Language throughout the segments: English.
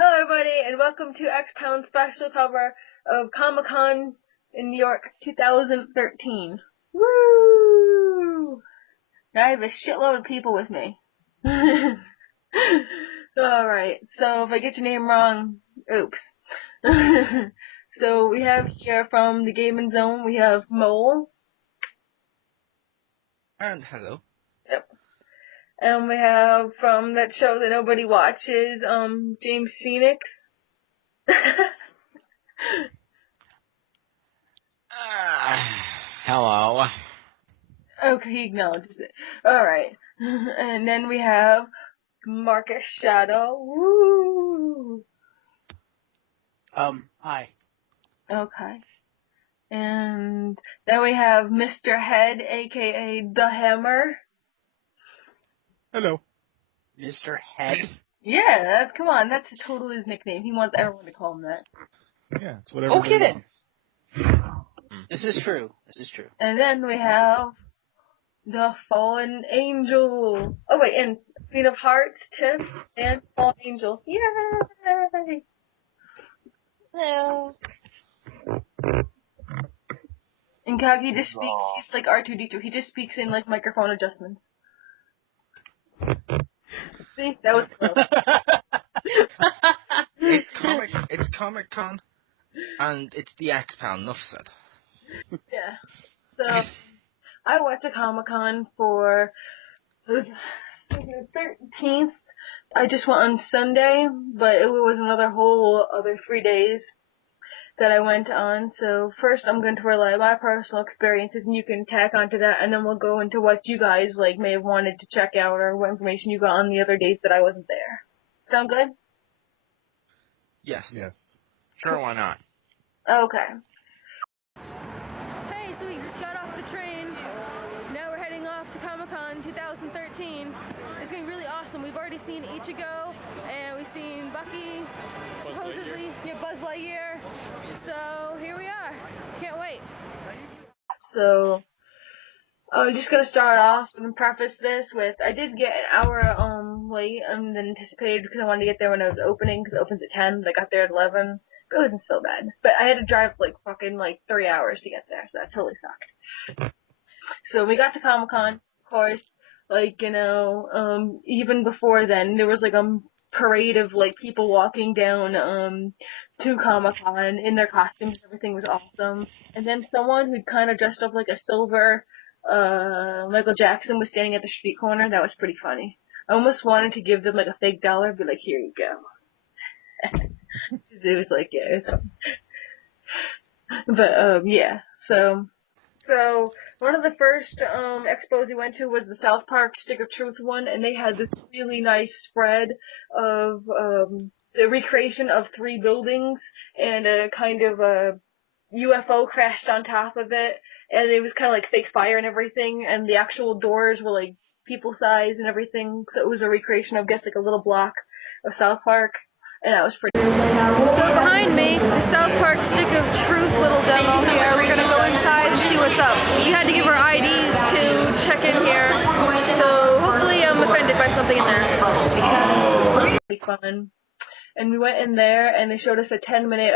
Hello, everybody, and welcome to Xpound special cover of Comicon in New York 2013. Woo! I have a shitload of people with me. Alright, so if I get your name wrong, oops. So we have here from the Gaming Zone, we have Mole. And hello. Yep. And we have from that show that nobody watches, James Phoenix. Hello. Okay, he acknowledges it. Alright. And then we have Marcus Shadow. Woo! Hi. Okay. And then we have Mr. Head, aka The Hammer. Hello. Mr. Head? Yeah, come on, that's totally his nickname. He wants everyone to call him that. Yeah, it's what everybody wants. This is true. And then we have the Fallen Angel. Oh wait, and Queen of Hearts, Tiff, and Fallen Angel. Yay! Hello. And Kagi just speaks, he's like R2-D2, he just speaks in like microphone adjustments. See, that was close. It's Comicon, and it's the Xpound, enough said. Yeah. So, I went to Comicon for the 13th. I just went on Sunday, but it was another whole other 3 days that I went on. So first I'm going to relay my personal experiences and you can tack onto that, and then we'll go into what you guys like may have wanted to check out or what information you got on the other days that I wasn't there. Sound good? Yes. Yes. Sure, why not? Okay. Hey, so we just got off the train. Now we're heading off to Comic-Con 2013. It's going to be really awesome. We've already seen Ichigo, and we've seen Bucky, supposedly, Buzz Lightyear. So here we are. Can't wait. So, I'm just gonna start off and preface this with, I did get an hour late than anticipated because I wanted to get there when it was opening, because it opens at 10, but I got there at 11. It wasn't so bad. But I had to drive like fucking 3 hours to get there, so that totally sucked. So we got to Comic-Con, of course, even before then, there was like a parade of like people walking down to Comic-Con in their costumes. Everything was awesome. And then someone who'd kind of dressed up like a silver Michael Jackson was standing at the street corner. That was pretty funny. I almost wanted to give them like a fake dollar, be like, here you go. It was like, yeah, it's fun. But yeah, so one of the first expos we went to was the South Park Stick of Truth one, and they had this really nice spread of the recreation of 3 buildings, and a kind of a UFO crashed on top of it, and it was kind of like fake fire and everything, and the actual doors were like people size and everything, so it was a recreation of, I guess, like a little block of South Park. And that was pretty. So behind me, the South Park Stick of Truth little demo here. We're gonna go inside and see what's up. We had to give our IDs to check in here, so hopefully I'm offended by something in there. Pretty fun. And we went in there and they showed us a 10-minute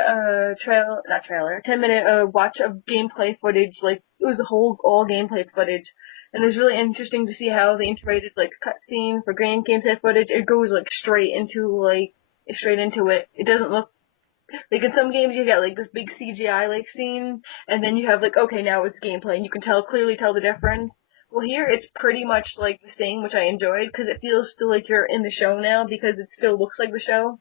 10-minute watch of gameplay footage. Like, it was all gameplay footage. And it was really interesting to see how they integrated like cutscene for grand gameplay footage. It goes like straight into it. It doesn't look like, in some games you get like this big CGI like scene, and then you have like, okay, now it's gameplay, and you can clearly tell the difference. Well, here it's pretty much like the same, which I enjoyed because it feels still like you're in the show now because it still looks like the show.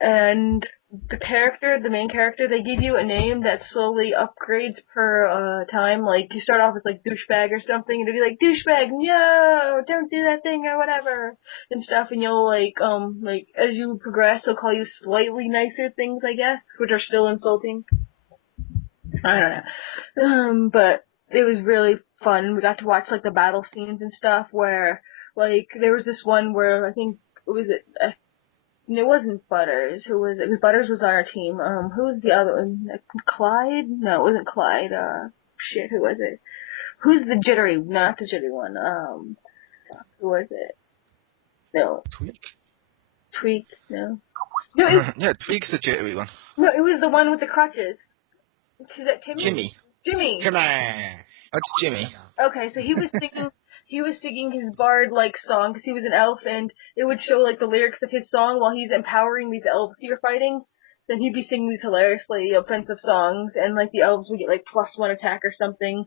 And the main character, they give you a name that slowly upgrades per time. Like, you start off with like douchebag or something, and it'll be like, douchebag, no, don't do that thing or whatever, and stuff, and you'll as you progress, they'll call you slightly nicer things, I guess, which are still insulting. I don't know. But it was really fun. We got to watch like the battle scenes and stuff where, like, there was this one where I think, it wasn't Butters. Who was it? Because Butters was on our team. Who was the other one? Clyde? No, it wasn't Clyde. Shit, who was it? Who's the jittery? Not the jittery one. Who was it? No. Tweak, no. No, it, Yeah, Tweak's the jittery one. no, it was the one with the crutches. Is that Timmy? Jimmy. Jimmy. That's Jimmy. Okay, so he was singing his bard-like song because he was an elf, and it would show like the lyrics of his song while he's empowering these elves you're fighting. Then he'd be singing these hilariously offensive songs, and like the elves would get like +1 attack or something.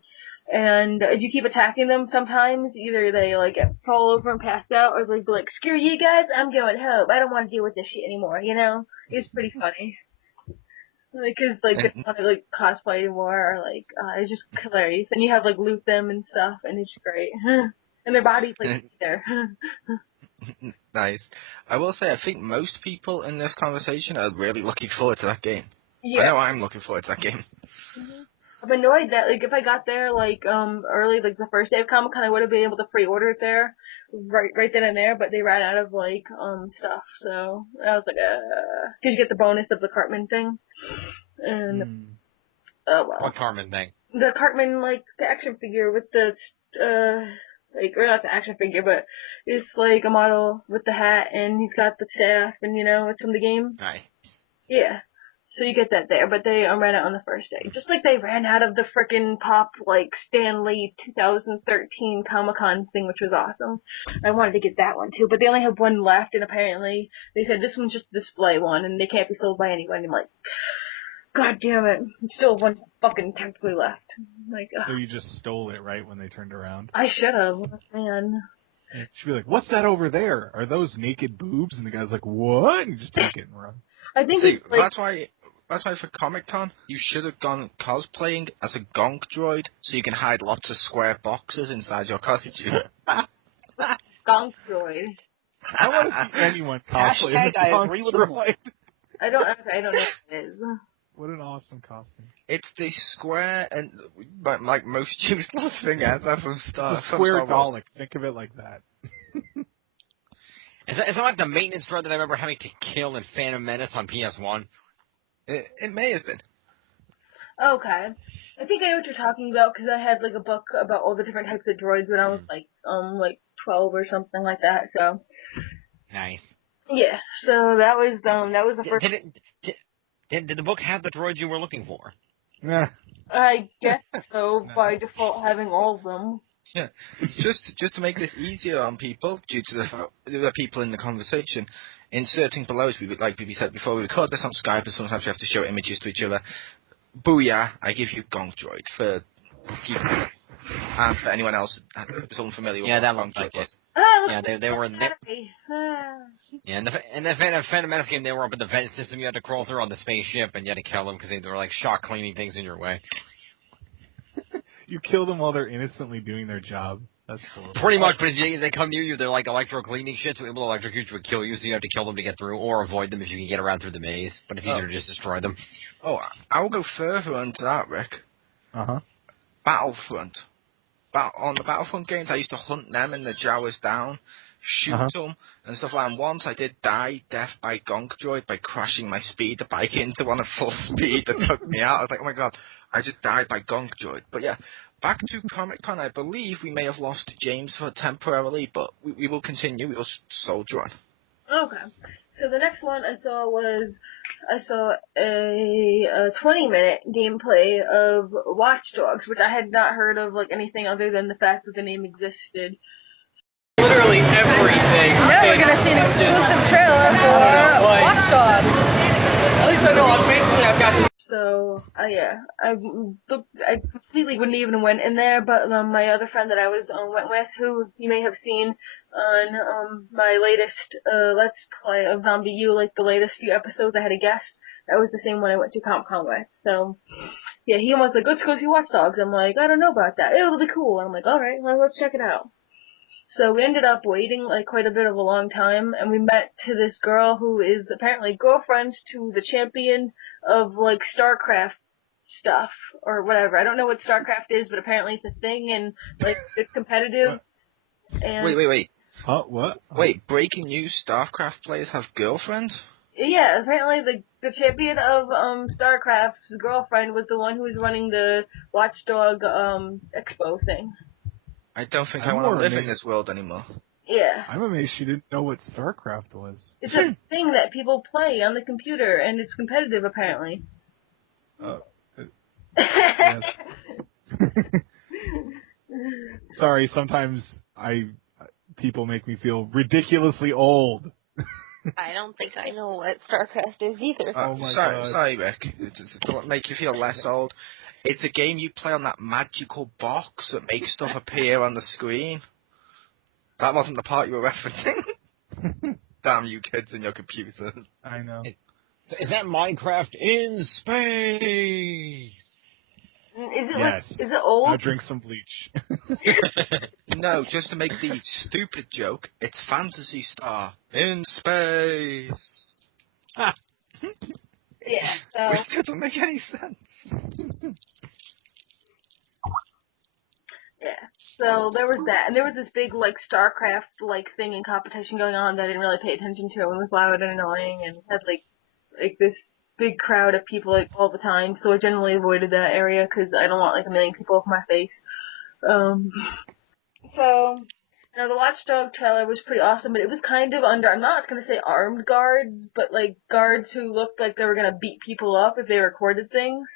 And if you keep attacking them, sometimes either they like fall over and pass out, or they'd be like, "Screw you guys, I'm going home. I don't want to deal with this shit anymore." You know, it's pretty funny. Like, cause, like, they want to, like, cosplay more, or, like, it's just hilarious. And you have, like, loot them and stuff, and it's great. And their bodies, like, there. Nice. I will say, I think most people in this conversation are really looking forward to that game. Yeah. I know I'm looking forward to that game. Mm-hmm. I'm annoyed that, like, if I got there, like, early, like, the first day of Comic-Con, I would have been able to pre-order it there, right then and there, but they ran out of, like, stuff, so I was like, cause you get the bonus of the Cartman thing. And, oh, well. What Cartman thing? The Cartman, like, the action figure with the, like, or not the action figure, but it's like a model with the hat, and he's got the staff, and, you know, it's from the game. Nice. Yeah. So you get that there, but they ran out on the first day. Just like they ran out of the frickin' Pop, like, Stan Lee 2013 Comic-Con thing, which was awesome. I wanted to get that one, too, but they only have one left, and apparently they said this one's just a display one, and they can't be sold by anyone. I'm like, God damn it. Still one fucking technically left. Like, so you just stole it, right, when they turned around? I should have, man. You should be like, what's that over there? Are those naked boobs? And the guy's like, what? And you just take it and run. I think See, like, that's why for Comic-Con, you should have gone cosplaying as a gonk droid, so you can hide lots of square boxes inside your costume. gonk droid. I want to see anyone cosplay as a I gonk agree with droid. I don't know what it is. What an awesome costume. It's the square and, like, most useless thing ever from Star It's a square Star Wars. Dalek. Think of it like that. Is that like the maintenance droid that I remember having to kill in Phantom Menace on PS1? It may have been. Okay. I think I know what you're talking about, because I had, like, a book about all the different types of droids when I was, like 12 or something like that, so. Nice. Yeah, so that was the first. Did the book have the droids you were looking for? Yeah. I guess so, Nice. by default having all of them. Yeah, just to make this easier on people, due to the people in the conversation, inserting below, as we said before, we record this on Skype, and sometimes we have to show images to each other. Booyah! I give you Gonk Droid for people, and for anyone else who's unfamiliar with that what looks Gonk like Droid it. was. Yeah, they were. Yeah, in the Phantom Menace game, they were up in the vent system. You had to crawl through on the spaceship, and you had to kill them because they were like shock cleaning things in your way. You kill them while they're innocently doing their job. That's cool. Pretty much, but if they come near you, they're like electro-cleaning shit, so able to electrocute you would kill you, so you have to kill them to get through, or avoid them if you can get around through the maze. But it's easier to just destroy them. Oh, I will go further into that, Rick. Uh-huh. Battlefront. On the Battlefront games, I used to hunt them in the Jawas down, shoot them, and stuff like that. And once I did die death by Gonk Droid by crashing my speeder bike into one at full speed that took me out. I was like, oh my god, I just died by Gonk Droid. But yeah, back to Comic-Con, I believe we may have lost James for temporarily, but we will continue. We will soldier on. Okay. So the next one I saw a 20-minute gameplay of Watch Dogs, which I had not heard of like anything other than the fact that the name existed. Literally everything. Now we're gonna see an exclusive trailer for Watch Dogs. At least I know. I've got. So, yeah, I completely wouldn't even went in there, but my other friend that I went with, who you may have seen on my latest Let's Play of Zombie U, like the latest few episodes, I had a guest. That was the same one I went to Comic-Con with. So, yeah, he was like, let's go see Watch Dogs. I'm like, I don't know about that. It'll be cool. I'm like, alright, well, let's check it out. So we ended up waiting like quite a bit of a long time, and we met to this girl who is apparently girlfriends to the champion of like StarCraft stuff or whatever. I don't know what StarCraft is, but apparently it's a thing and like it's competitive. And Wait. Huh? What? Wait, breaking news, StarCraft players have girlfriends? Yeah, apparently the champion of StarCraft's girlfriend was the one who was running the Watchdog Expo thing. I don't think I I'm want to more live in amazed. this world anymore. Yeah. I'm amazed she didn't know what StarCraft was. It's a thing that people play on the computer, and it's competitive, apparently. Yes. Sorry, sometimes people make me feel ridiculously old. I don't think I know what StarCraft is either. Oh my sorry, God. sorry, Rick. To make you feel less old. It's a game you play on that magical box that makes stuff appear on the screen. That wasn't the part you were referencing. Damn you kids and your computers. I know. So is that Minecraft in space? Yes. Is it old? Now drink some bleach. No, just to make the stupid joke, it's Phantasy Star in space. Yeah, so... Which doesn't make any sense. Yeah. So there was that, and there was this big like StarCraft like thing and competition going on that I didn't really pay attention to. It was loud and annoying, and had like this big crowd of people like all the time. So I generally avoided that area because I don't want like a million people off my face. So now the Watchdog trailer was pretty awesome, but it was kind of under, I'm not gonna say armed guards, but like guards who looked like they were gonna beat people up if they recorded things.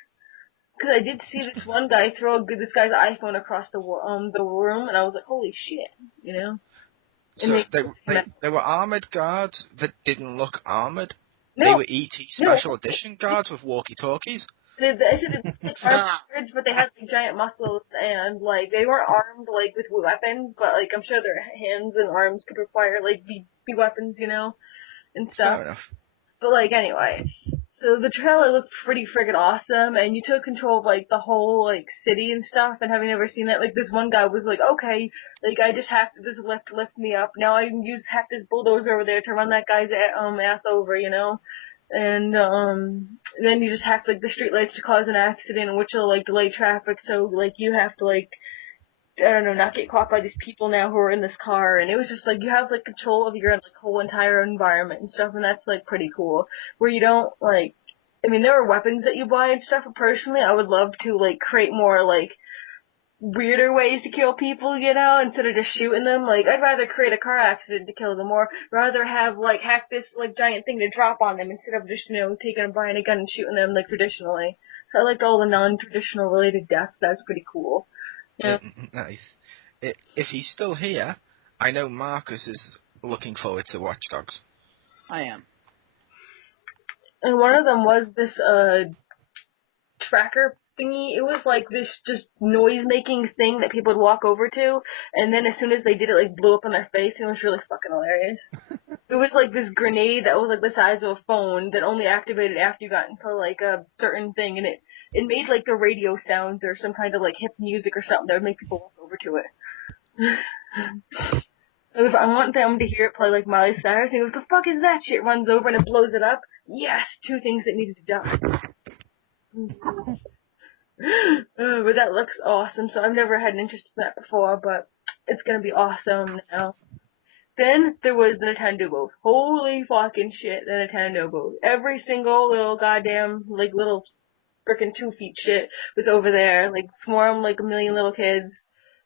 Because I did see this one guy throw this guy's iPhone across the room, and I was like, holy shit, you know? So they were armoured guards that didn't look armoured. No, they were ET Special Edition guards with walkie-talkies. I said it's like armed guards, but they had like giant muscles, and like they weren't armed like with weapons, but like I'm sure their hands and arms could require like be weapons, you know, and stuff. Fair enough. But like anyway, so the trailer looked pretty friggin' awesome, and you took control of like the whole like city and stuff. And having never seen that, like this one guy was like, okay, like I just have to this lift me up. Now I can hack this bulldozer over there to run that guy's ass over, you know. And then you just hack like the streetlights to cause an accident, which will like delay traffic. So like you have to like I don't know, not get caught by these people now who are in this car. And it was just like you have like control of your like whole entire environment and stuff, and that's like pretty cool. Where you don't like, I mean, there are weapons that you buy and stuff. But personally, I would love to like create more like weirder ways to kill people, you know, instead of just shooting them. Like I'd rather create a car accident to kill them, or rather have like hack this like giant thing to drop on them instead of just taking and buying a gun and shooting them like traditionally. So I liked all the non-traditional related deaths. That's pretty cool. Yeah. Nice. If he's still here, I know Marcus is looking forward to Watch Dogs. I am. And one of them was this tracker thingy. It was like this just noise-making thing that people would walk over to, and then as soon as they did it, like blew up in their face, and it was really fucking hilarious. It was like this grenade that was like the size of a phone that only activated after you got into like a certain thing, and it made like the radio sounds or some kind of like hip music or something that would make people walk over to it. If I want them to hear it play like Miley Cyrus, and he goes, the fuck is that shit? Runs over and it blows it up. Yes, two things that needed to die. But that looks awesome, so I've never had an interest in that before, but it's gonna be awesome now. Then there was the Nintendo booth. Holy fucking shit, the Nintendo booth. Every single little goddamn, like, little frickin' 2 feet shit was over there, like, swarmed like a million little kids.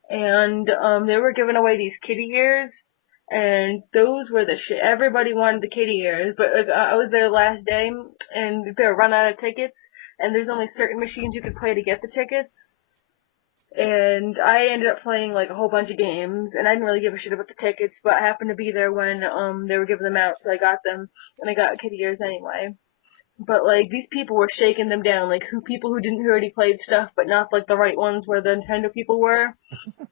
And, they were giving away these kitty ears, and those were the shit. Everybody wanted the kitty ears, but like, I was there last day, and they were run out of tickets, and there's only certain machines you could play to get the tickets. And I ended up playing like a whole bunch of games, and I didn't really give a shit about the tickets, but I happened to be there when they were giving them out, so I got them, and I got kitty ears anyway. But like these people were shaking them down, like people who didn't already played stuff, but not like the right ones where the Nintendo people were.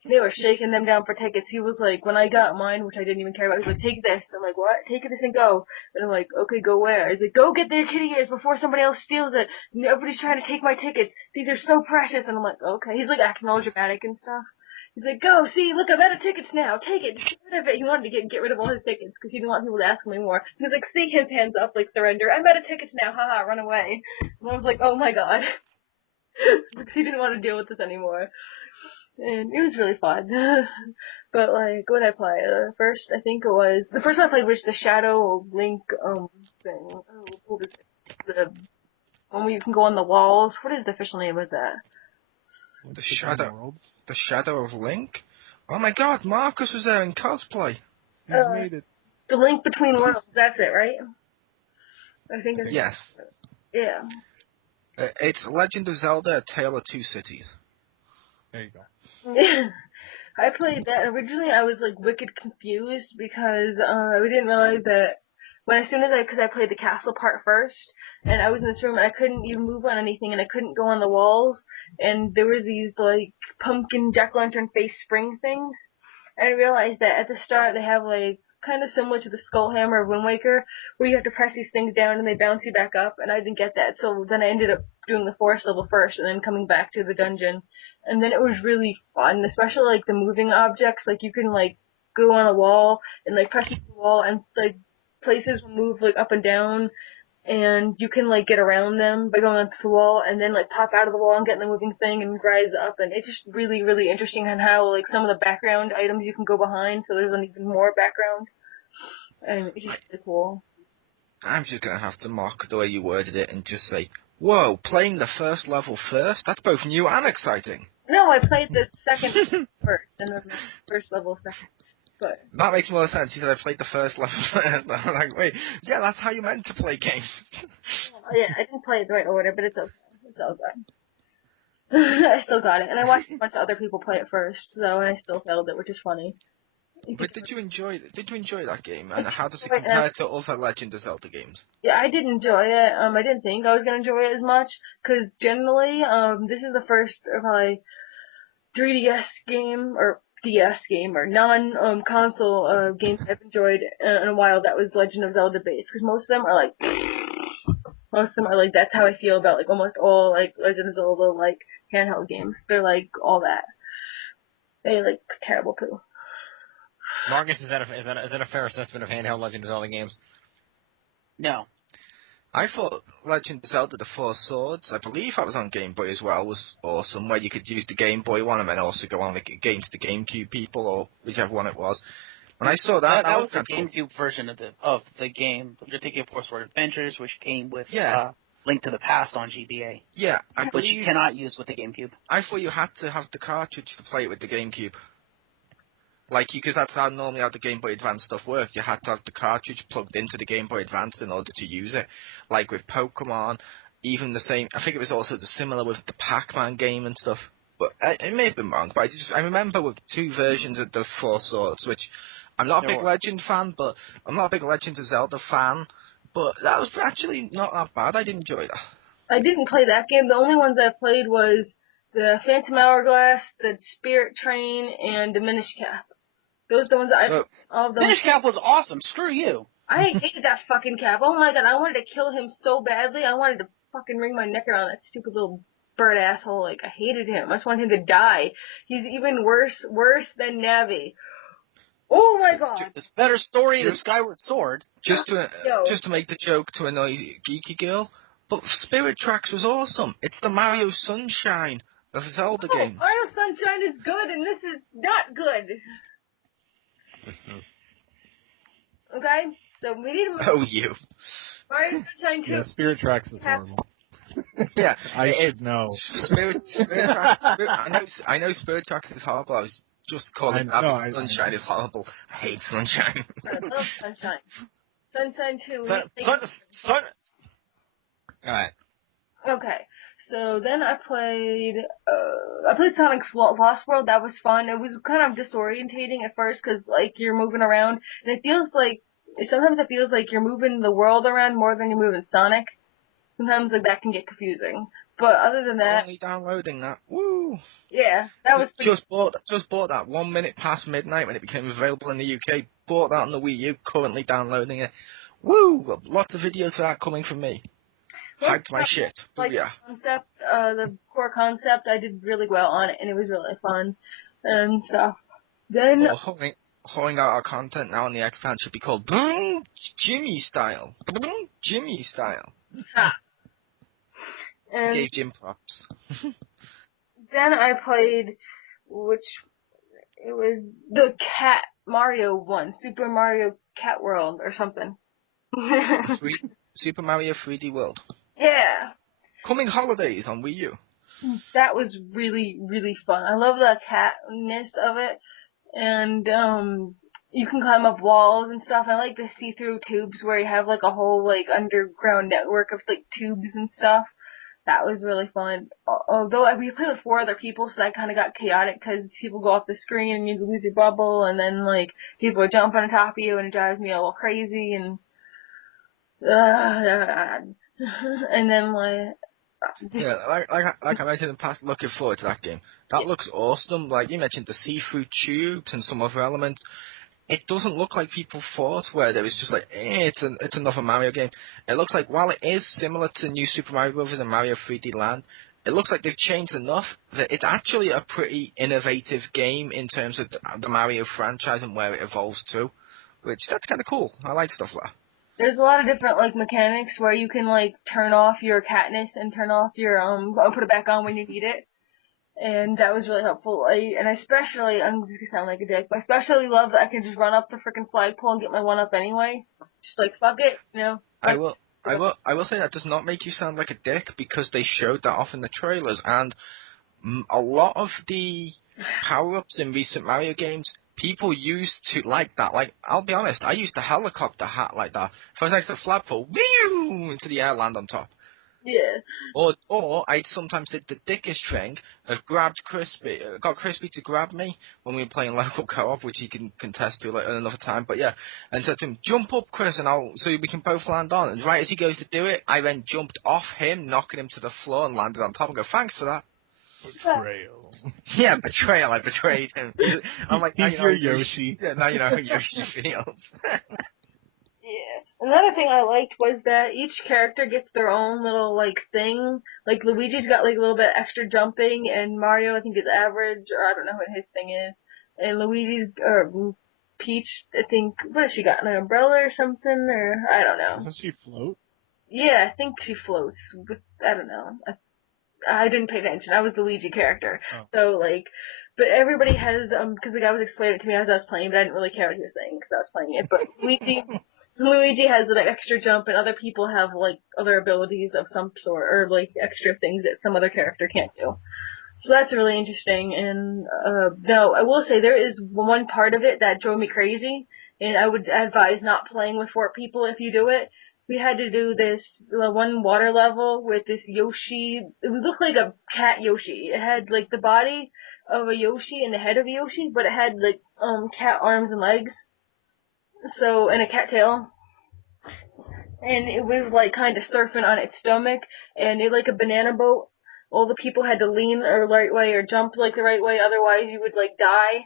They were shaking them down for tickets. He was like, when I got mine, which I didn't even care about, he was like, take this. I'm like, what? Take this and go. And I'm like, okay, go where? He's like, go get their kitty ears before somebody else steals it. Everybody's trying to take my tickets. These are so precious. And I'm like, okay. He's like acting all dramatic and stuff. He's like, go, see, look, I'm out of tickets now. Take it. Just get rid of it. He wanted to get rid of all his tickets because he didn't want people to ask him anymore. He was like, see, his hands up, like, surrender. I'm out of tickets now. Haha, run away. And I was like, oh my god. Because he didn't want to deal with this anymore. And it was really fun. But, like, what did I play? First, I think it was... The first one I played was the Shadow Link, thing. Oh, what was it? The one where you can go on the walls. What is the official name of that? The Shadow of Link? Oh my god, Marcus was there in cosplay. He's made it. The Link Between Worlds. That's it, right? I think it's Yes. yeah. It's Legend of Zelda: A Tale of Two Cities. There you go. Yeah. I played that. Originally, I was like wicked confused because we didn't realize that because I played the castle part first, and I was in this room and I couldn't even move on anything and I couldn't go on the walls, and there was these like pumpkin jack-o'-lantern face spring things. And I realized that at the start they have like kind of similar to the Skull Hammer of Wind Waker, where you have to press these things down and they bounce you back up, and I didn't get that, so then I ended up doing the forest level first and then coming back to the dungeon. And then it was really fun, especially like the moving objects, like you can like go on a wall and like press the wall and like places will move like up and down, and you can like get around them by going up the wall and then like pop out of the wall and get in the moving thing and rise up, and it's just really, really interesting on how like some of the background items you can go behind, so there's an even more background, and it's just really cool. I'm just gonna have to mock the way you worded it and just say, "Whoa, playing the first level first? That's both new and exciting." No, I played the second first and then the first level second. But That makes more sense. You said I played the first level first. I'm like, wait, yeah, that's how you meant to play games. yeah, I didn't play it the right order, but it's okay. It's all good. I still got it, and I watched a bunch of other people play it first, so and I still failed it, which is funny. But did you enjoy that game, and how does it compare to other Legend of Zelda games? Yeah, I did enjoy it. I didn't think I was gonna enjoy it as much, because generally, this is the first of my 3DS game, or DS game, or non-console games I've enjoyed in a while that was Legend of Zelda based, because most of them are like, that's how I feel about like almost all like Legend of Zelda like handheld games. They're like all that. They like terrible poo. Marcus, is that a fair assessment of handheld Legend of Zelda games? No. I thought Legend of Zelda: The Four Swords, I believe that was on Game Boy as well, was awesome, where you could use the Game Boy one and then also go on the game to the GameCube people, or whichever one it was. When I saw that was the kind of GameCube version of the game. You're thinking of Four Sword Adventures, which came with Link to the Past on GBA. Yeah, which you cannot use with the GameCube. I thought you had to have the cartridge to play it with the GameCube. Like, because that's how normally how the Game Boy Advance stuff worked. You had to have the cartridge plugged into the Game Boy Advance in order to use it. Like with Pokemon, even the same. I think it was also similar with the Pac-Man game and stuff. But it may have been wrong. But I remember with two versions of the Four Swords, which I'm not a big Legend fan, but I'm not a big Legend of Zelda fan. But that was actually not that bad. I did enjoy that. I didn't play that game. The only ones I played was the Phantom Hourglass, the Spirit Train, and the Minish Cap. Those are the ones all of them. Minish Cap was awesome. Screw you. I hated that fucking Cap. Oh my god, I wanted to kill him so badly. I wanted to fucking wring my neck around that stupid little bird asshole. Like, I hated him. I just wanted him to die. He's even worse than Navi. Oh my god. It's a better story than Skyward Sword. Just to make the joke to annoy Geeky Girl, but Spirit Tracks was awesome. It's the Mario Sunshine of Zelda games. Mario Sunshine is good, and this is not good. Okay? So we need to... Oh, you. Mario Sunshine 2. Yeah, Spirit Tracks is horrible. Yeah. I should know. Spirit Tracks... I know Spirit Tracks is horrible. I was just calling Sunshine is horrible. I hate Sunshine. I love Sunshine. Sunshine 2. Alright. Okay. So then I played Sonic's Lost World. That was fun. It was kind of disorientating at first because like you're moving around, and sometimes it feels like you're moving the world around more than you're moving Sonic. Sometimes like that can get confusing. But other than that, only downloading that. Woo! Yeah, that was pretty... just bought that 1 minute past midnight when it became available in the UK. Bought that on the Wii U. Currently downloading it. Woo! Lots of videos for that coming from me. Hyped my shit. Like yeah. The core concept, I did really well on it, and it was really fun and stuff. Then Holding out our content now on the Xpound should be called Boom Jimmy Style. Boom Jimmy Style. Ha. And gave Jim props. Then I played, it was the Cat Mario one, Super Mario Cat World or something. Super Mario 3D World. Yeah. Coming holidays on Wii U. That was really, really fun. I love the catness of it. And, you can climb up walls and stuff. I like the see-through tubes where you have like a whole like underground network of like tubes and stuff. That was really fun. Although we played with 4 other people, so that kind of got chaotic because people go off the screen and you lose your bubble, and then like people are jumping on top of you, and it drives me a little crazy. And and then like I mentioned in the past, looking forward to that game. That looks awesome. Like you mentioned, the see-through tubes and some other elements. It doesn't look like people thought, where there was just like, it's another Mario game. It looks like, while it is similar to New Super Mario Bros. And Mario 3D Land, it looks like they've changed enough that it's actually a pretty innovative game in terms of the Mario franchise and where it evolves to, which that's kind of cool. I like stuff like that. There's a lot of different like mechanics where you can like turn off your Katniss and turn off your put it back on when you need it. And that was really helpful. And I especially, I'm going to sound like a dick, but I especially love that I can just run up the frickin' flagpole and get my 1-up anyway. Just like, fuck it, you know. I will say that does not make you sound like a dick, because they showed that off in the trailers, and a lot of the power-ups in recent Mario games, people used to like that. Like, I'll be honest, I used to helicopter hat like that. If I was next to the flagpole, whew, into the air, land on top. Yeah. Or I sometimes did the dickish thing of got Crispy to grab me when we were playing local co-op, which he can contest to like another time. But yeah, and said to him, "Jump up, Chris, and so we can both land on." And right as he goes to do it, I then jumped off him, knocking him to the floor, and landed on top. And go, "Thanks for that." Betrayal. Yeah, betrayal. I betrayed him. I'm like, he's your Yoshi. Yeah, now you know how Yoshi feels. Yeah. Another thing I liked was that each character gets their own little, like, thing. Like, Luigi's got, like, a little bit extra jumping, and Mario, I think, is average, or I don't know what his thing is. And Peach, I think, what has she got, an umbrella or something, or, I don't know. Doesn't she float? Yeah, I think she floats, but I don't know. I didn't pay attention. I was the Luigi character. Oh. So, like, but everybody has, because the guy was explaining it to me as I was playing, but I didn't really care what he was saying because I was playing it. But Luigi has like extra jump, and other people have like other abilities of some sort, or like extra things that some other character can't do. So that's really interesting. And no, I will say there is one part of it that drove me crazy, and I would advise not playing with 4 people if you do it. We had to do this one water level with this Yoshi. It looked like a cat Yoshi. It had like the body of a Yoshi and the head of a Yoshi, but it had like cat arms and legs. So, and a cat tail. And it was like kind of surfing on its stomach, and it like a banana boat. All the people had to lean the right way or jump like the right way, otherwise you would like die.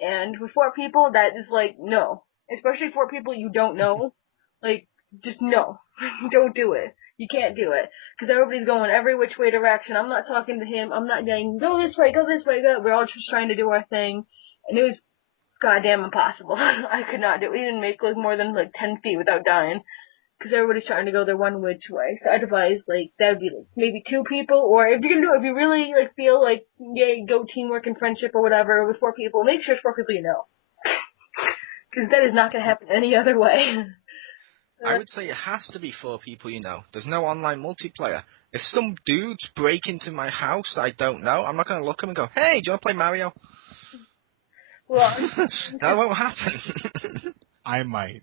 And with 4 people, that is like, no. Especially 4 people you don't know. Like, just no. Don't do it. You can't do it. Because everybody's going every which way direction. I'm not talking to him. I'm not saying, go this way, go this way, go. We're all just trying to do our thing. And it was goddamn impossible. I could not do it. We didn't make like more than like 10 feet without dying. Because everybody's trying to go their one which way. So I'd advise, like, that would be, like, maybe 2 people, or if you're gonna do it, if you really, like, feel like, yay, go teamwork and friendship or whatever with 4 people, make sure it's 4 people you know. Because that is not gonna happen any other way. I would say it has to be 4 people you know. There's no online multiplayer. If some dudes break into my house that I don't know, I'm not gonna look at them and go, "Hey, do you wanna play Mario?" Well, that won't happen. I might.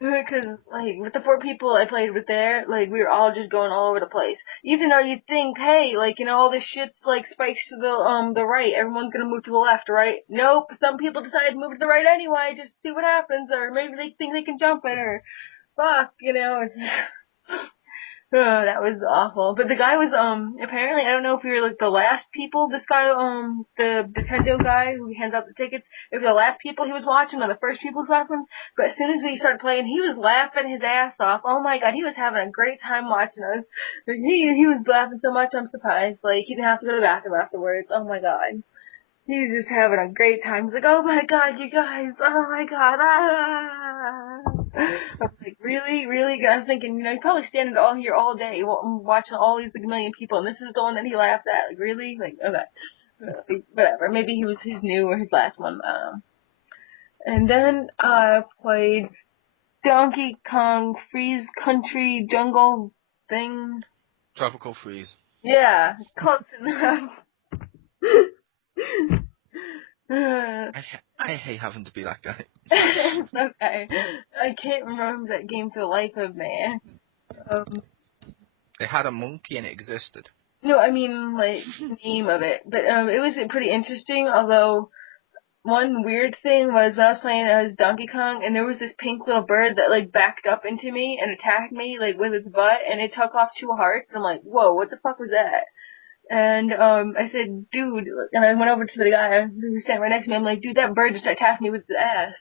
Because, like, with the 4 people I played with there, like, we were all just going all over the place. Even though you'd think, hey, like, you know, all this shit's, like, spikes to the right, everyone's gonna move to the left, right? Nope, some people decide to move to the right anyway, just see what happens, or maybe they think they can jump it, or fuck, you know, it's... Oh, that was awful. But the guy was, apparently, I don't know if we were, like, the last people, this guy, the Nintendo guy who hands out the tickets, if the last people he was watching or the first people he was watching, but as soon as we started playing, he was laughing his ass off. Oh my god, he was having a great time watching us. He was laughing so much, I'm surprised. Like, he didn't have to go to the bathroom afterwards. Oh my god. He was just having a great time. He's like, oh my god, you guys, oh my god, ah. I was like, really, really? I was thinking, you know, he's probably standing all here all day watching all these like, million people, and this is the one that he laughed at. Like, really? Like, okay. Whatever. Maybe he was his new or his last one. And then I played Donkey Kong Freeze Country Jungle thing. Tropical Freeze. Yeah, close enough. I hate having to be that guy. It's okay. I can't remember that game for the life of me. They had a monkey and it existed. No, I mean, like, the name of it. But it was pretty interesting, although one weird thing was when I was playing as Donkey Kong, and there was this pink little bird that, like, backed up into me and attacked me, like, with its butt, and it took off 2 hearts. I'm like, whoa, what the fuck was that? And I said, dude, and I went over to the guy who was standing right next to me. I'm like, dude, that bird just attacked me with its ass.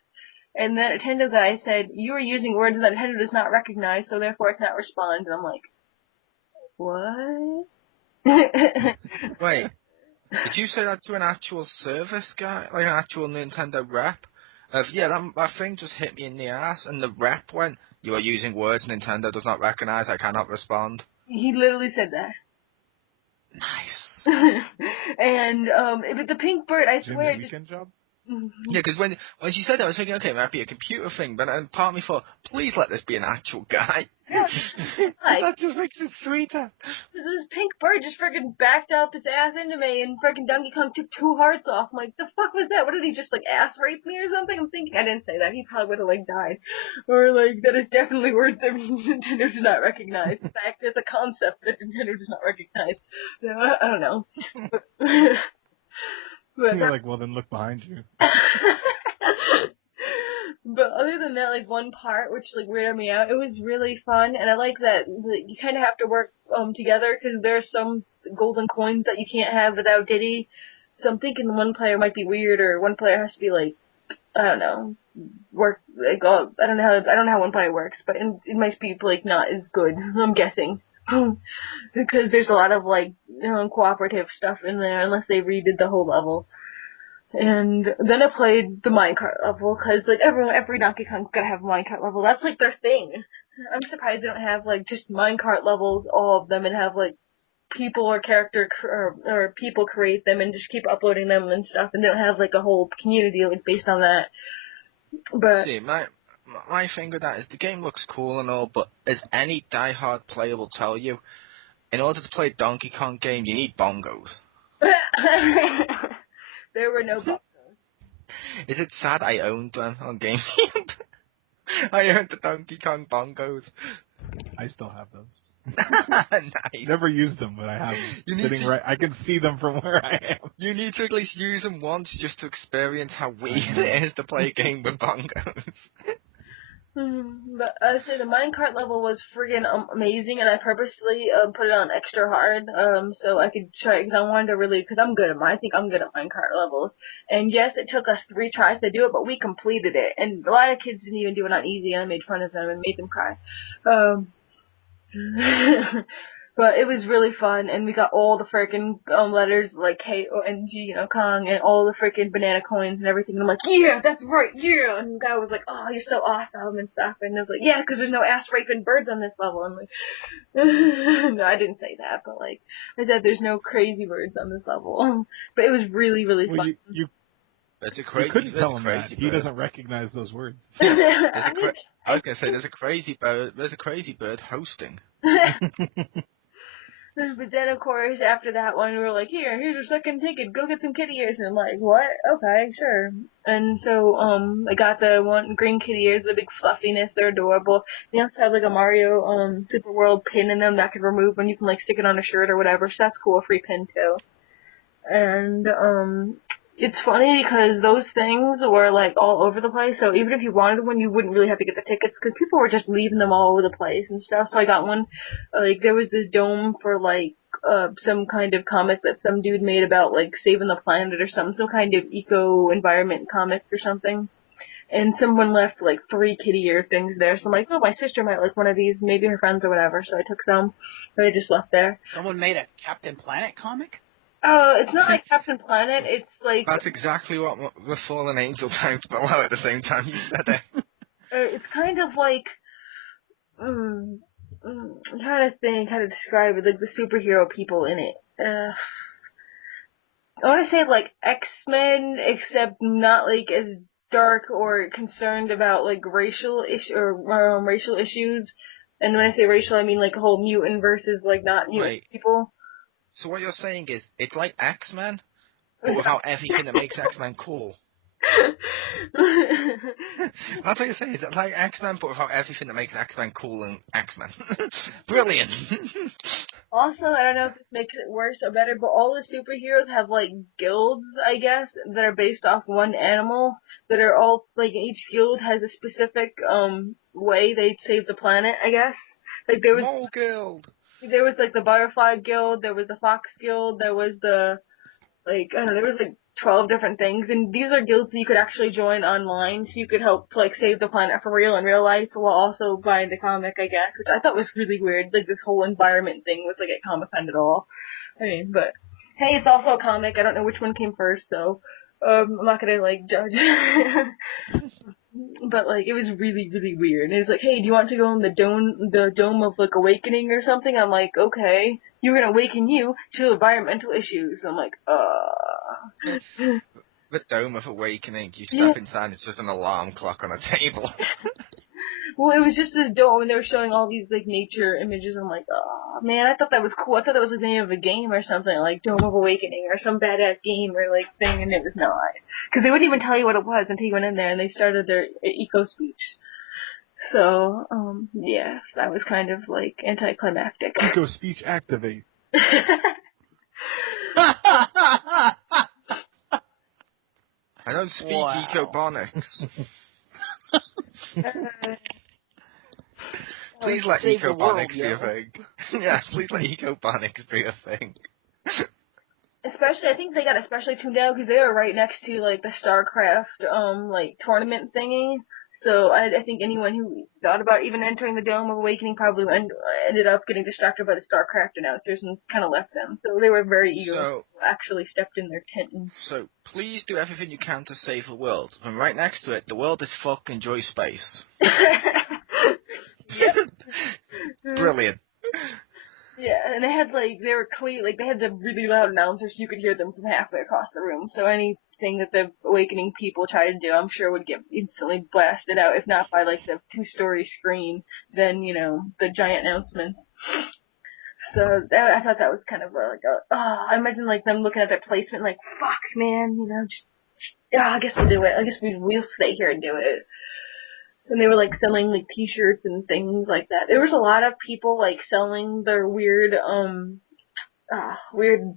And the Nintendo guy said, you are using words that Nintendo does not recognize, so therefore it cannot respond. And I'm like, what? Wait, did you say that to an actual service guy, like an actual Nintendo rep? Yeah, that thing just hit me in the ass, and the rep went, "You are using words Nintendo does not recognize. I cannot respond." He literally said that. Nice. And but the pink bird, I swear, Jim's weekend job? Yeah, because when she said that, I was thinking, okay, it might be a computer thing, but and part of me thought, please let this be an actual guy. Yeah. That just makes it sweeter. This pink bird just freaking backed up its ass into me, and freaking Donkey Kong took 2 hearts off. I'm like, the fuck was that? What did he just like ass rape me or something? I'm thinking I didn't say that. He probably would have like died, or like that is definitely words that Nintendo does not recognize. In fact, it's a concept that Nintendo does not recognize. So, I don't know. But You're like, well, then look behind you. But other than that, like one part which like weirded me out, it was really fun, and I like that you kind of have to work together because there's some golden coins that you can't have without Diddy. So I'm thinking one player might be weird, or one player has to be like, I don't know, work like I don't know how one player works, but it might be like not as good. I'm guessing. Because there's a lot of like cooperative stuff in there, unless they redid the whole level. And then I played the minecart level, because like every Donkey Kong's gotta have a minecart level. That's like their thing. I'm surprised they don't have like just minecart levels, all of them, and have like people or character or people create them and just keep uploading them and stuff, and they don't have like a whole community like based on that. But See, my thing with that is the game looks cool and all, but as any diehard player will tell you, in order to play a Donkey Kong game, you need bongos. there were no bongos. Is it sad I owned them on GameCube? I owned the Donkey Kong bongos. I still have those. Nice. Never used them, but I have them sitting right. I can see them from where I am. You need to at least use them once just to experience how weird it is to play a game with bongos. But I say the minecart level was friggin' amazing, and I purposely put it on extra hard so I could try, because I wanted to really, because I think I'm good at minecart levels. And yes, it took us 3 tries to do it, but we completed it. And a lot of kids didn't even do it on easy, and I made fun of them and made them cry. But it was really fun, and we got all the frickin' letters like K-O-N-G, Kong, and all the frickin' banana coins and everything. And I'm like, yeah, that's right, yeah! And the guy was like, oh, you're so awesome and stuff. And I was like, yeah, because there's no ass-raping birds on this level. I'm like, no, I didn't say that, but like, I said there's no crazy birds on this level. But it was really, really fun. You couldn't tell him that. He doesn't recognize those words. I was going to say, there's a crazy bird hosting. But then, of course, after that one, we were like, here's your second ticket, go get some kitty ears. And I'm like, what? Okay, sure. And so, I got the one green kitty ears, the big fluffiness, they're adorable. They also have like a Mario, Super World pin in them that I can remove when you can like stick it on a shirt or whatever, so that's cool, a free pin too. And, it's funny because those things were like all over the place, so even if you wanted one, you wouldn't really have to get the tickets because people were just leaving them all over the place and stuff. So I got one, like there was this dome for like some kind of comic that some dude made about like saving the planet or something, some kind of eco-environment comic or something. And someone left like 3 kitty ear things there, so I'm like, oh, my sister might like one of these, maybe her friends or whatever, so I took some, but I just left there. Someone made a Captain Planet comic? It's not like Captain Planet, it's like... That's exactly what the Fallen Angel typed below at the same time you said it. It's kind of like... I'm trying to think how to describe it, like the superhero people in it. I want to say like X-Men, except not like as dark or concerned about like racial issues. And when I say racial, I mean like a whole mutant versus like not mutant people. So what you're saying is, it's like X-Men, but without everything that makes X-Men cool. That's what you say. It's like X-Men, but without everything that makes X-Men cool and X-Men. Brilliant. Also, I don't know if this makes it worse or better, but all the superheroes have, like, guilds, I guess, that are based off one animal, that are all, like, each guild has a specific, way they save the planet, I guess. Like, Mole Guild! There was, like, the Butterfly Guild, there was the Fox Guild, there was the, like, I don't know, there was, like, 12 different things, and these are guilds that you could actually join online, so you could help, like, save the planet for real in real life, while also buying the comic, I guess, which I thought was really weird, like, this whole environment thing was, like, at Comic-Con at all. I mean, but, hey, it's also a comic, I don't know which one came first, so, I'm not gonna, like, judge. But, like, it was really, really weird. And it's like, hey, do you want to go in the dome of, like, awakening or something? I'm like, okay. You're gonna awaken you to environmental issues. I'm like, The Dome of Awakening, you step inside, it's just an alarm clock on a table. Well, it was just this dome, and they were showing all these, like, nature images. I'm like, oh, man, I thought that was cool. I thought that was the name of a game or something, like Dome of Awakening or some badass game or, like, thing, and it was not. Because they wouldn't even tell you what it was until you went in there, and they started their eco speech. So, yeah, that was kind of, like, anticlimactic. Eco speech activate. I don't speak ecobonics. Please let ecobonics be a thing. Yeah, please let ecobonics be a thing. Especially, I think they got especially tuned out because they were right next to, like, the StarCraft, like, tournament thingy. So I think anyone who thought about even entering the Dome of Awakening probably ended up getting distracted by the StarCraft announcers and kind of left them. So they were very eager who actually stepped in their tent. So please do everything you can to save the world. And right next to it, the world is fuck, enjoy space. Brilliant. Yeah, and they had, like, they were clean, like, they had the really loud announcers, you could hear them from halfway across the room, so anything that the Awakening people tried to do, I'm sure would get instantly blasted out, if not by, like, the 2-story screen, then, you know, the giant announcements. So, I thought that was kind of, like, I imagine, like, them looking at their placement, like, fuck, man, you know, I guess we'll do it, I guess we'll stay here and do it. And they were, like, selling, like, t-shirts and things like that. There was a lot of people, like, selling their weird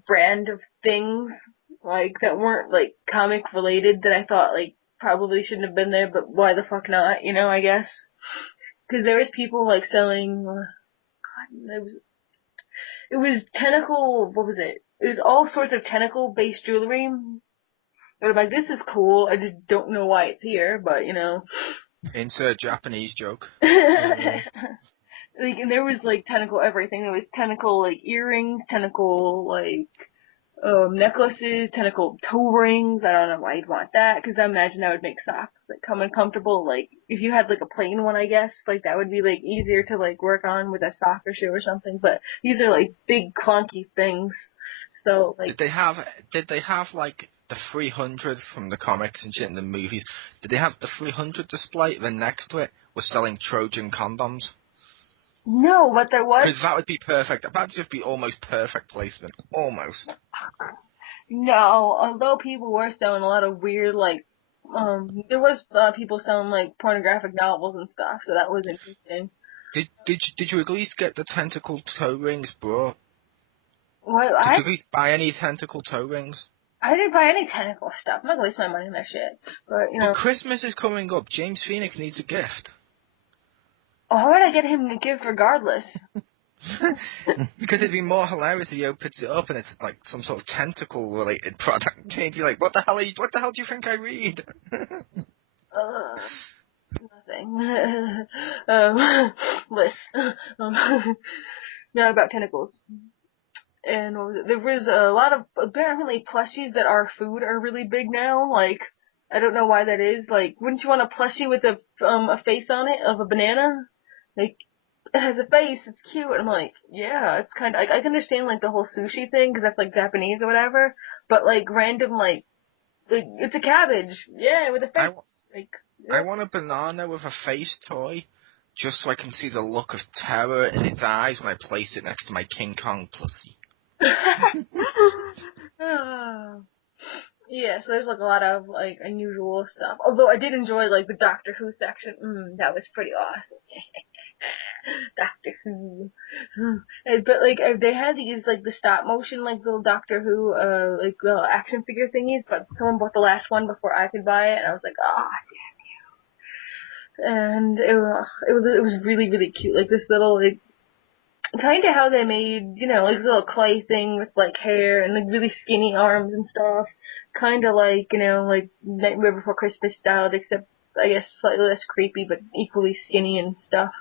brand of things, like, that weren't, like, comic related that I thought, like, probably shouldn't have been there, but why the fuck not, you know, I guess. Because there was people, like, selling, it was tentacle, what was it? It was all sorts of tentacle-based jewelry. And I'm like, this is cool, I just don't know why it's here, but, you know. Insert Japanese joke. Like, and there was, like, tentacle everything. There was tentacle, like, earrings, tentacle, like, necklaces, tentacle toe rings. I don't know why you'd want that, because I imagine that would make socks, like, come uncomfortable. Like, if you had, like, a plain one, I guess, like, that would be, like, easier to, like, work on with a sock or shoe or something. But these are, like, big, clunky things. So, like... Did they have, like, the 300 from the comics and shit in the movies? Did they have the 300 display? Then next to it was selling Trojan condoms? No, but there was... Because that would be perfect. That would just be almost perfect placement. Almost. No, although people were selling a lot of weird, like, there was people selling, like, pornographic novels and stuff, so that was interesting. Did you at least get the tentacle toe rings, bro? What? Did you at least buy any tentacle toe rings? I didn't buy any tentacle stuff. I'm not gonna waste my money on that shit. But, you know. But Christmas is coming up. James Phoenix needs a gift. Oh, how would I get him a gift regardless? Because it'd be more hilarious if he opens it up and it's like some sort of tentacle related product. He'd be like, what the hell do you think I read? Nothing. List. No, about tentacles. And what was it? There was a lot of, apparently, plushies that are food are really big now. Like, I don't know why that is. Like, wouldn't you want a plushie with a face on it of a banana? Like, it has a face, it's cute. I'm like, yeah, it's kind of, I can understand, like, the whole sushi thing, because that's, like, Japanese or whatever. But, like, random, like, it's a cabbage. Yeah, with a face. I want a banana with a face toy, just so I can see the look of terror in its eyes when I place it next to my King Kong plushie. Yeah, so there's like a lot of like unusual stuff. Although I did enjoy like the Doctor Who section. That was pretty awesome. Doctor Who. But like they had these like the stop motion like little Doctor Who like little action figure thingies, but someone bought the last one before I could buy it, and I was like, and it was really really cute, like this little like kind of how they made like this little clay thing with like hair and like really skinny arms and stuff, kind of like like Nightmare Before Christmas styled, except I guess slightly less creepy but equally skinny and stuff.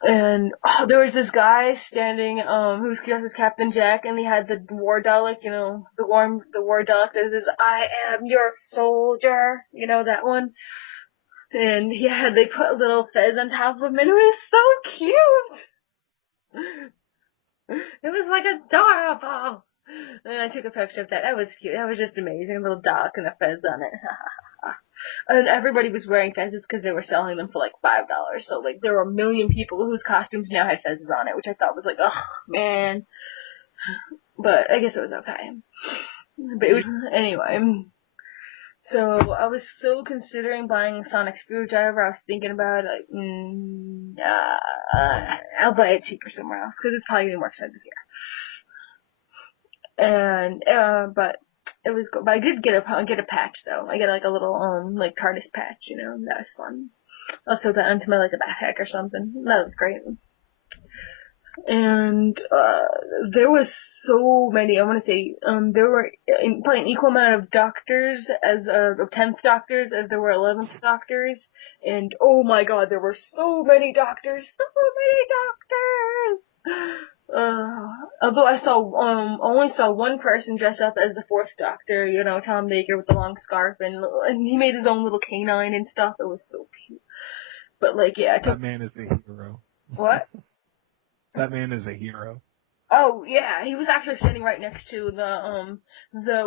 And there was this guy standing, who was dressed as Captain Jack, and he had the war Dalek, the war Dalek that says, "I am your soldier," that one. And yeah, they put a little fez on top of him, and it was so cute. It was like adorable. And I took a picture of that. That was cute. That was just amazing. A little Dalek and a fez on it. And everybody was wearing fezzes because they were selling them for like $5. So like there were a million people whose costumes now had fezzes on it, which I thought was like, oh man. But I guess it was okay. But it was, anyway. So I was still considering buying a sonic screwdriver. I was thinking about it, like, I'll buy it cheaper somewhere else because it's probably gonna be more expensive here. And but it was good. But I did get a patch though. I get like a little like TARDIS patch. That was fun. I'll throw that onto my like a backpack or something. That was great. And there was so many. I want to say there were probably an equal amount of doctors as 10th doctors as there were 11th doctors. And oh my god, there were so many doctors, so many doctors. Although I only saw one person dress up as the 4th Doctor, Tom Baker with the long scarf, and he made his own little canine and stuff. It was so cute. But like, yeah, that man is a hero. What? That man is a hero. Oh yeah, he was actually standing right next to the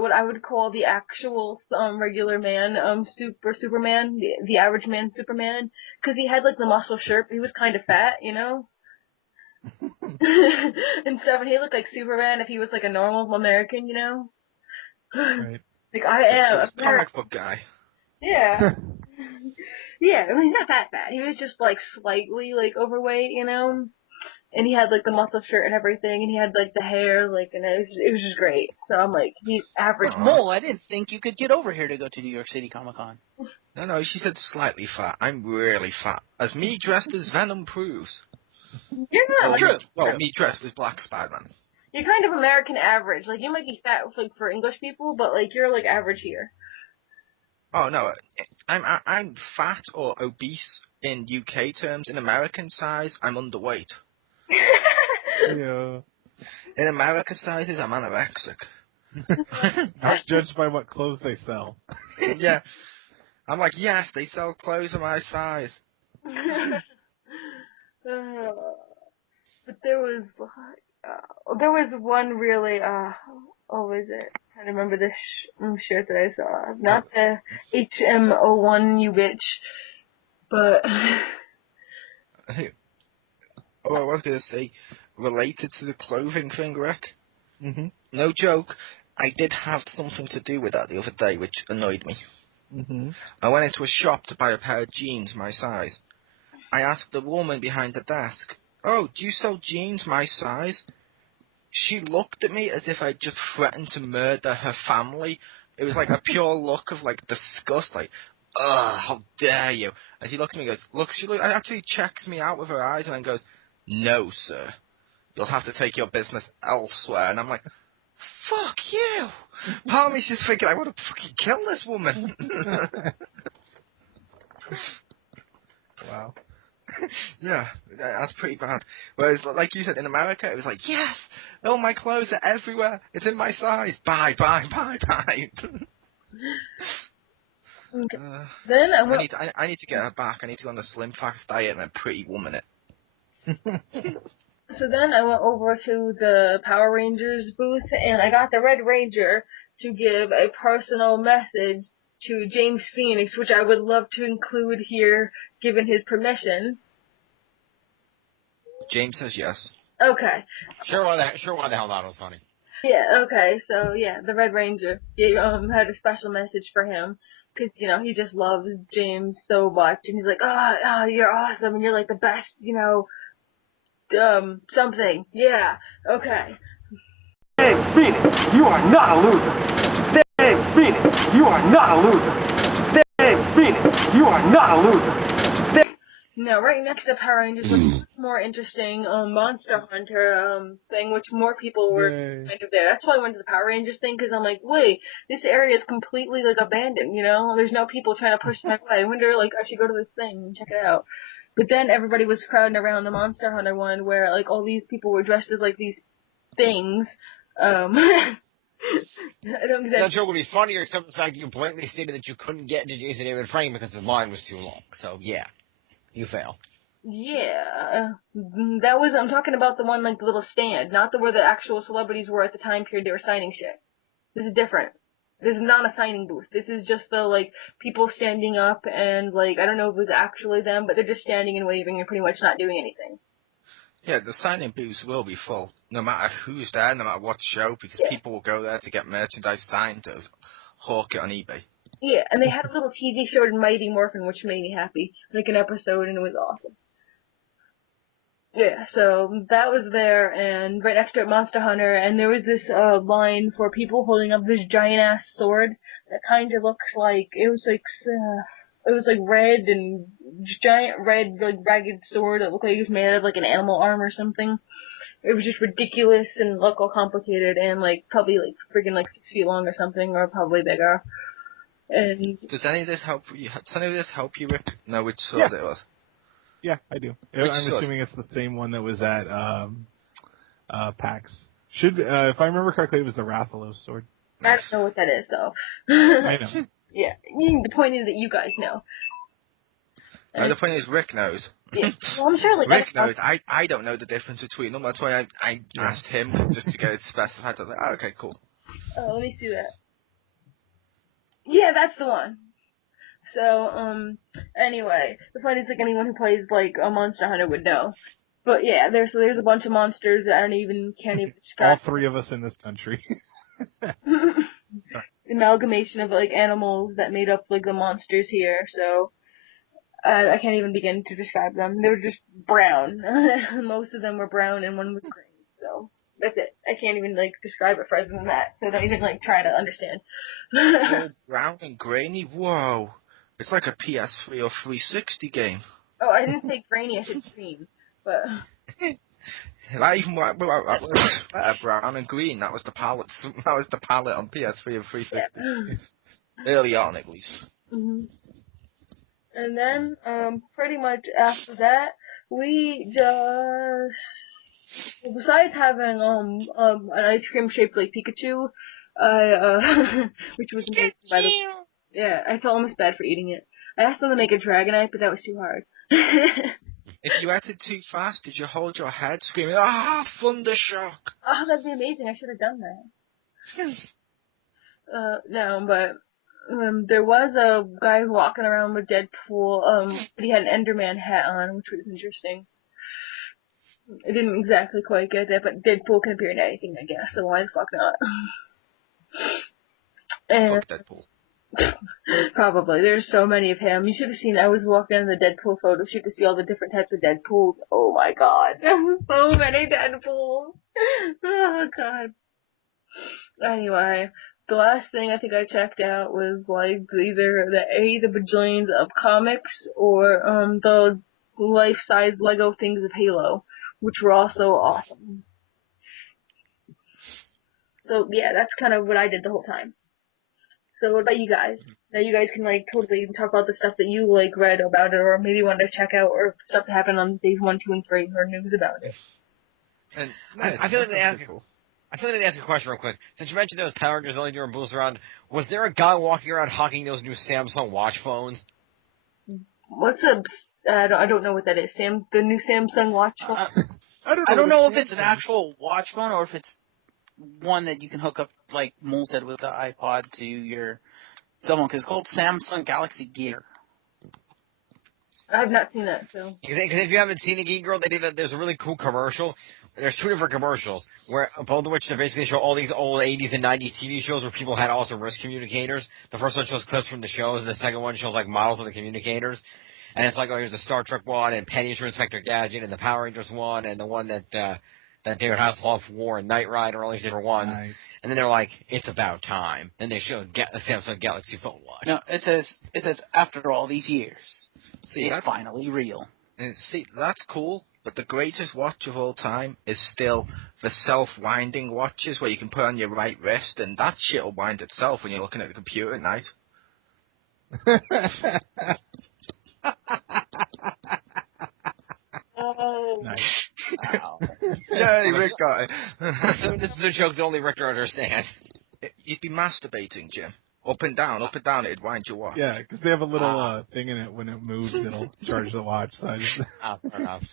what I would call the actual regular man Superman, the average man Superman, because he had like the muscle shirt, but he was kind of fat, and stuff, and he looked like Superman if he was like a normal American, Right. Like I am a comic book guy. Yeah. Yeah, I mean, he's not that fat. He was just like slightly like overweight, And he had like the muscle shirt and everything, and he had like the hair, like, and it was just great. So I'm like, he's average. Mole, I didn't think you could get over here to go to New York City Comic-Con. No, she said slightly fat. I'm really fat. As me dressed as Venom proves. You're not true. Me dressed as Black Spider-Man. You're kind of American average. Like, you might be fat like for English people, but like you're like average here. Oh no, I'm fat or obese in UK terms. In American size, I'm underweight. Yeah. In America sizes, I'm anorexic. Not judged by what clothes they sell. Yeah. I'm like, yes, they sell clothes of my size. But there was one really, what was it? I'm trying to remember this shirt that I saw. Not the HM01, you bitch, but... Oh, I was going to say, related to the clothing thing, Rick. Mm-hmm. No joke, I did have something to do with that the other day, which annoyed me. Mm-hmm. I went into a shop to buy a pair of jeans my size. I asked the woman behind the desk, "Oh, do you sell jeans my size?" She looked at me as if I'd just threatened to murder her family. It was like a pure look of like disgust, like, ugh, how dare you. And she looks at me and goes, she actually checks me out with her eyes and then goes, "No, sir. You'll have to take your business elsewhere." And I'm like, fuck you. Part of me's just thinking I want to fucking kill this woman. Wow. Yeah, that's pretty bad. Whereas, like you said, in America, it was like, yes, all my clothes are everywhere. It's in my size. Bye. Then I need to get her back. I need to go on the Slim Fast diet and Pretty Woman it. So then I went over to the Power Rangers booth, and I got the Red Ranger to give a personal message to James Phoenix, which I would love to include here, given his permission. James says yes. Okay. Sure, why the hell not? It was funny. Yeah, okay, so yeah, the Red Ranger had a special message for him because he just loves James so much, and he's like, oh, you're awesome, and you're like the best, something, yeah, okay. James Phoenix, you are not a loser. James Phoenix, you are not a loser. James Phoenix, you are not a loser. Now, right next to Power Rangers was a more interesting Monster Hunter thing, which more people were kind of there. That's why I went to the Power Rangers thing, because I'm like, wait, this area is completely like abandoned. There's no people trying to push my way. I wonder, like, I should go to this thing and check it out. But then everybody was crowding around the Monster Hunter one, where like all these people were dressed as like these things. I don't exactly. That joke would be funnier, except for the fact that you blatantly stated that you couldn't get into Jason David Frank because his line was too long. So yeah, you fail. Yeah, that was, I'm talking about the one, like, the little stand, not the where the actual celebrities were at the time period they were signing shit. This is different. This is not a signing booth. This is just the, like, people standing up and, like, I don't know if it was actually them, but they're just standing and waving and pretty much not doing anything. Yeah, the signing booths will be full, no matter who's there, no matter what show, because people will go there to get merchandise signed to hawk it on eBay. Yeah, and they had a little TV show in Mighty Morphin, which made me happy. Like an episode, and it was awesome. Yeah, so that was there, and right next to it, Monster Hunter, and there was this line for people holding up this giant ass sword that kind of looks like it was like red and giant red like ragged sword that looked like it was made out of like an animal arm or something. It was just ridiculous and look all complicated and like probably like friggin' like 6 feet long or something, or probably bigger. And does any of this help you? Does any of this help you, Rick? No, which sword it was. Yeah, I do. I'm assuming it's the same one that was at PAX. If I remember correctly, it was the Rathalos sword. I don't know what that is, though. I know. Yeah, the point is that you guys know. No, the point is Rick knows. Yeah. Well, I'm sure, like, Rick knows. I don't know the difference between them. That's why I asked him just to get it specified. I was like, oh, okay, cool. Oh, let me see that. Yeah, that's the one. So, anyway, the point is, like, anyone who plays, like, a Monster Hunter would know. But yeah, there's a bunch of monsters that can't even describe. All three of us in this country. Amalgamation of, like, animals that made up, like, the monsters here, so I can't even begin to describe them. They were just brown. Most of them were brown and one was green, so that's it. I can't even, like, describe it further than that, so don't even, like, try to understand. Oh, brown and grainy? Whoa. It's like a PS3 or 360 game. Oh, I didn't say grainy, I said green, but... That even brown and green. That was the palette. That was the palette on PS3 and 360. Yeah. Early on, at least. Mm-hmm. And then, pretty much after that, we just... Besides having, an ice cream shaped like Pikachu, which was amazing, by the way. Yeah, I felt almost bad for eating it. I asked them to make a Dragonite, but that was too hard. If you ate it too fast, did you hold your head screaming, ah, Thundershock? Oh, that'd be amazing. I should have done that. No, but there was a guy walking around with Deadpool, but he had an Enderman hat on, which was interesting. I didn't exactly quite get that, but Deadpool can appear in anything, I guess, so why the fuck not? Fuck Deadpool. Probably. There's so many of him. You should have seen, I was walking in the Deadpool photo shoot to see all the different types of Deadpools. Oh my god. So many Deadpools. Oh god. Anyway, the last thing I think I checked out was like either the bajillions of comics or the life-size Lego things of Halo, which were also awesome. So yeah, that's kind of what I did the whole time. So what about you guys? Now you guys can like totally talk about the stuff that you like read about it, or maybe wanted to check out, or stuff that happened on days 1, 2, and 3, or news about it. And I feel like to ask a question real quick. Since you mentioned those Power Rangers only doing booths around, was there a guy walking around hawking those new Samsung watch phones? What's I don't know what that is. The new Samsung watch phone. I don't know if it's an actual watch phone or if it's one that you can hook up, like Mole said, with the iPod to your cell phone, because it's called Samsung Galaxy Gear. I've not seen that, so. Because if you haven't seen it, Geek Girl, there's a really cool commercial there's two different commercials where both of which they basically show all these old 80s and 90s TV shows where people had awesome wrist communicators. The first one shows clips from the shows, and the second one shows like models of the communicators. And it's like, oh, here's a Star Trek one, and Penny's from Inspector Gadget, and the Power Rangers one, and the one that David Hasselhoff wore in Knight Rider, all these different ones. Nice. And then they're like, it's about time. Then they showed the Samsung Galaxy phone watch. No, it says after all these years, See, it's finally real. And see, that's cool, but the greatest watch of all time is still the self-winding watches where you can put on your right wrist, and that shit will wind itself when you're looking at the computer at night. Nice. Wow. Yay, Rick got it. This is a joke that only Rick understands. You'd be masturbating, Jim. Up and down, it'd wind your watch. Yeah, because they have a little thing in it. When it moves, it'll charge the watch. So I just... Fair enough.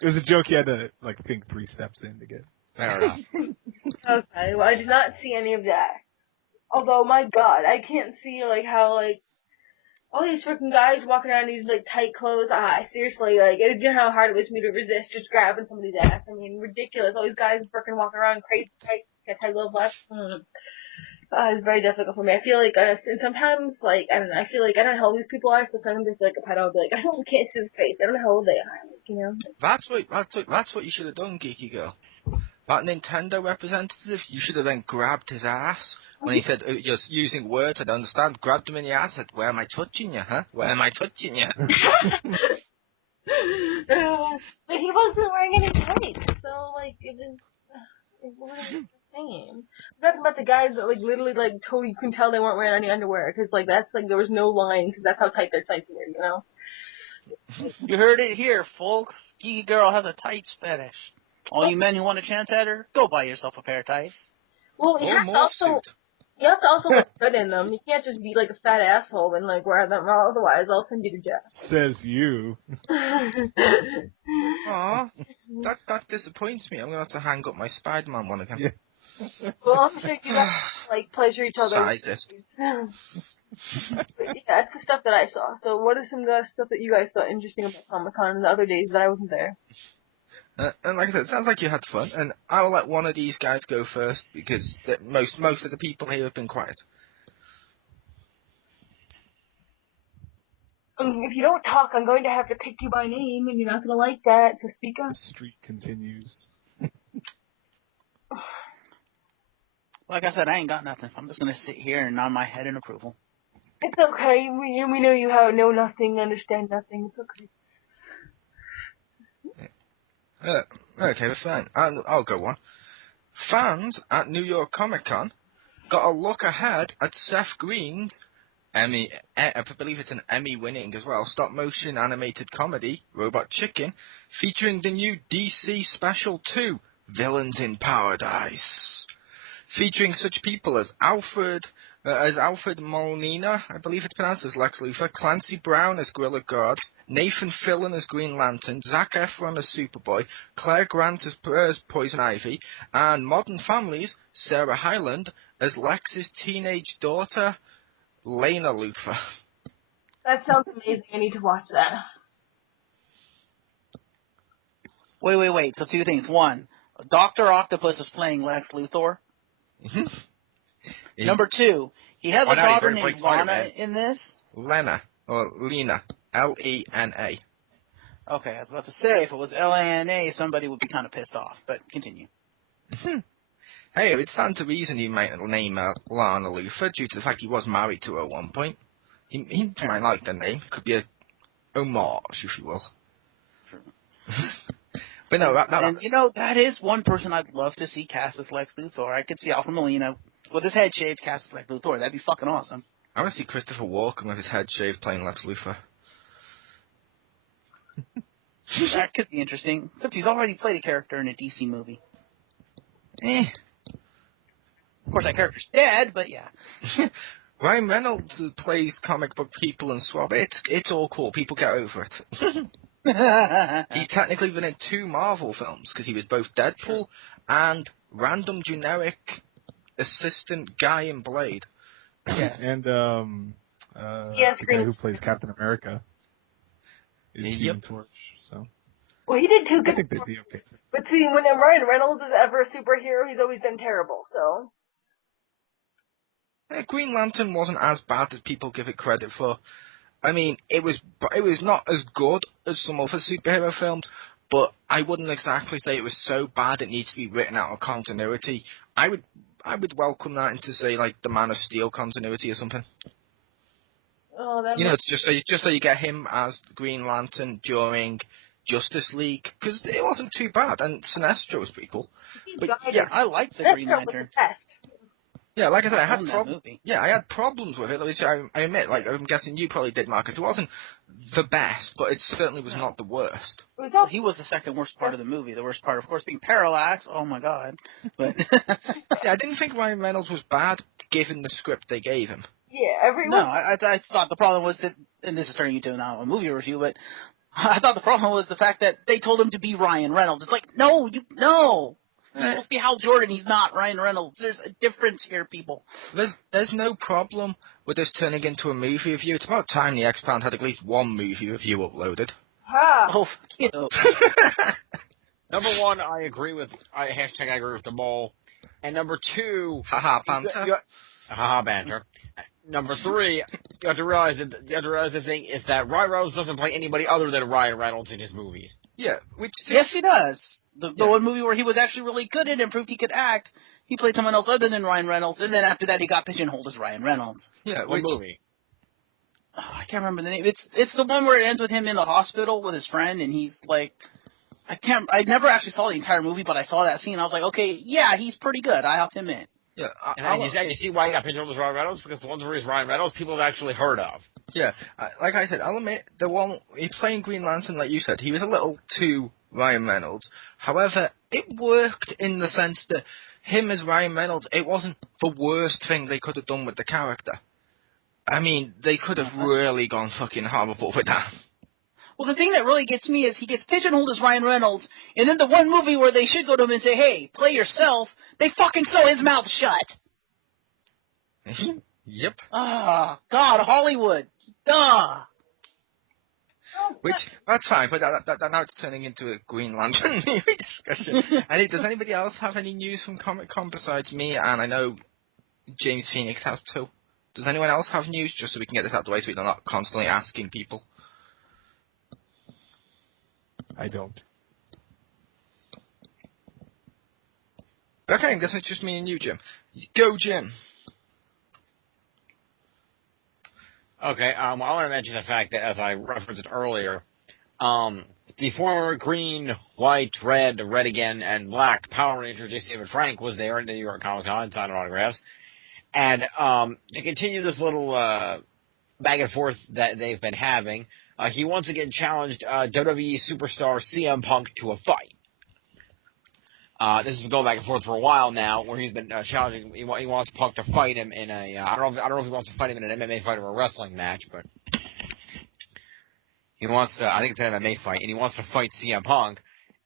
It was a joke you had to think 3 steps in to get. Fair enough. Okay, well, I did not see any of that. Although, my God, I can't see how all these freaking guys walking around in these tight clothes. Seriously, you know how hard it was for me to resist just grabbing somebody's ass. I mean, ridiculous. All these guys freaking walking around crazy tight little left. It's very difficult for me. I feel and sometimes, I don't know, I feel I don't know how old these people are, so sometimes I feel like a pedo. I'll be I can't see his face. I don't know how old they are, That's what you should have done, Geeky Girl. That Nintendo representative, you should have then grabbed his ass. When he said, you're using words I don't understand, grabbed him in the ass, said, where am I touching you, huh? Where am I touching you? But he wasn't wearing any tights, so, it wasn't the same. That's about the guys that, literally, totally you can tell they weren't wearing any underwear, because, that's, there was no line, because that's how tight their tights were, you know? You heard it here, folks. Geeky Girl has a tights fetish. All you men who want a chance at her, go buy yourself a pair of tights. Well, you have to also look good in them. You can't just be a fat asshole and wear them, or otherwise I'll send you to jail. Says you. Aw, that disappoints me. I'm gonna have to hang up my Spider-Man one again. Yeah. Well, I'm sure you guys pleasure each other. Sizest. Yeah, that's the stuff that I saw. So, what is some of the stuff that you guys thought interesting about Comic-Con the other days that I wasn't there? And like I said, it sounds like you had fun, and I will let one of these guys go first, because most of the people here have been quiet. If you don't talk, I'm going to have to pick you by name, and you're not going to like that, so speak up. The streak continues. Like I said, I ain't got nothing, so I'm just going to sit here and nod my head in approval. It's okay. We know you know nothing, understand nothing. It's okay. Okay, fine. I'll go on. Fans at New York Comicon got a look ahead at Seth Green's Emmy, I believe it's an Emmy-winning as well, stop-motion animated comedy, Robot Chicken, featuring the new DC Special 2, Villains in Paradise. Featuring such people as Alfred Molina, I believe it's pronounced as Lex Luthor, Clancy Brown as Gorilla God, Nathan Fillion as Green Lantern, Zac Efron as Superboy, Claire Grant as Poison Ivy, and Modern Family's Sarah Hyland as Lex's teenage daughter, Lena Luthor. That sounds amazing. I need to watch that. Wait. So 2 things. 1, Dr. Octopus is playing Lex Luthor. Yeah. Number 2, he has a daughter named Lana in this. Lena. Lena. Lena. Okay, I was about to say, if it was Lana, somebody would be kind of pissed off, but continue. Hey, it stands to reason he might name Lana Luthor due to the fact he was married to her at one point. He might like the name. It could be a homage, if you will. True. But no, that is one person I'd love to see cast as Lex Luthor. I could see Alfred Molina with his head shaved cast as Lex Luthor. That'd be fucking awesome. I want to see Christopher Walken with his head shaved playing Lex Luthor. That could be interesting. Except he's already played a character in a DC movie. Of course, that character's dead, but yeah. Ryan Reynolds plays comic book people and swab. It's all cool. People get over it. He's technically been in 2 Marvel films because he was both Deadpool and random generic assistant guy in Blade. Yes. And the guy who plays Captain America is Human Torch. So Well, he did 2 good. I think they'd be okay. But see, when Ryan Reynolds is ever a superhero, he's always been terrible. So. Green Lantern wasn't as bad as people give it credit for. I mean, it was not as good as some other superhero films, but I wouldn't exactly say it was so bad it needs to be written out of continuity. I would welcome that into, say, like the Man of Steel continuity or something. Oh, that. You know, it's just so you get him as Green Lantern during Justice League, because it wasn't too bad, and Sinestro was pretty cool. But yeah, I like the Green Lantern. Yeah, like I said, I had I had problems with it, which I admit. Like, I'm guessing you probably did, Marcus. It wasn't the best, but it certainly was not the worst. Well, he was the second worst part of the movie. The worst part, of course, being Parallax. Oh my god! But yeah, I didn't think Ryan Reynolds was bad, given the script they gave him. Yeah, I thought the problem was that, and this is turning into now a movie review, but I thought the problem was the fact that they told him to be Ryan Reynolds. It's like, no. He's supposed to be Hal Jordan. He's not Ryan Reynolds. There's a difference here, people. There's no problem with this turning into a movie review. It's about time the Xpound had at least one movie review uploaded. Oh, fuck you. Number one, I agree with the mole. And number two, haha, banter. Haha, banter. Number three, you have to realize the thing is that Ryan Reynolds doesn't play anybody other than Ryan Reynolds in his movies. Yeah, yes, he does. The one movie where he was actually really good in and proved he could act, he played someone else other than Ryan Reynolds, and then after that he got pigeonholed as Ryan Reynolds. Yeah, what movie? Oh, I can't remember the name. It's the one where it ends with him in the hospital with his friend, and he's like, I never actually saw the entire movie, but I saw that scene. I was like, okay, yeah, he's pretty good. I helped him in. Yeah, you see why he got pigeonholed as Ryan Reynolds? Because the ones where he's Ryan Reynolds, people have actually heard of. Yeah, like I said, I'll admit, the one he's playing Green Lantern, like you said, he was a little too Ryan Reynolds. However, it worked in the sense that him as Ryan Reynolds, it wasn't the worst thing they could have done with the character. I mean, they could have really gone fucking horrible with that. Well, the thing that really gets me is he gets pigeonholed as Ryan Reynolds, and then the one movie where they should go to him and say, hey, play yourself, they fucking sew his mouth shut. Yep. Oh, God, Hollywood. Duh. Which, that's fine, but that now it's turning into a Green Lantern movie discussion. Does anybody else have any news from Comic-Con besides me? And I know James Phoenix has too. Does anyone else have news, just so we can get this out of the way so we're not constantly asking people? I don't. Okay, I'm guessing it's just me and you, Jim. Go, Jim. Okay, I want to mention the fact that, as I referenced earlier, the former green, white, red again, and black Power Ranger J. David Frank was there in the New York Comicon signing autographs. And to continue this little back and forth that they've been having, he once again challenged WWE superstar CM Punk to a fight. This has been going back and forth for a while now, where he's been challenging. He wants Punk to fight him in a. I don't know if he wants to fight him in an MMA fight or a wrestling match, but he wants to. I think it's an MMA fight, and he wants to fight CM Punk,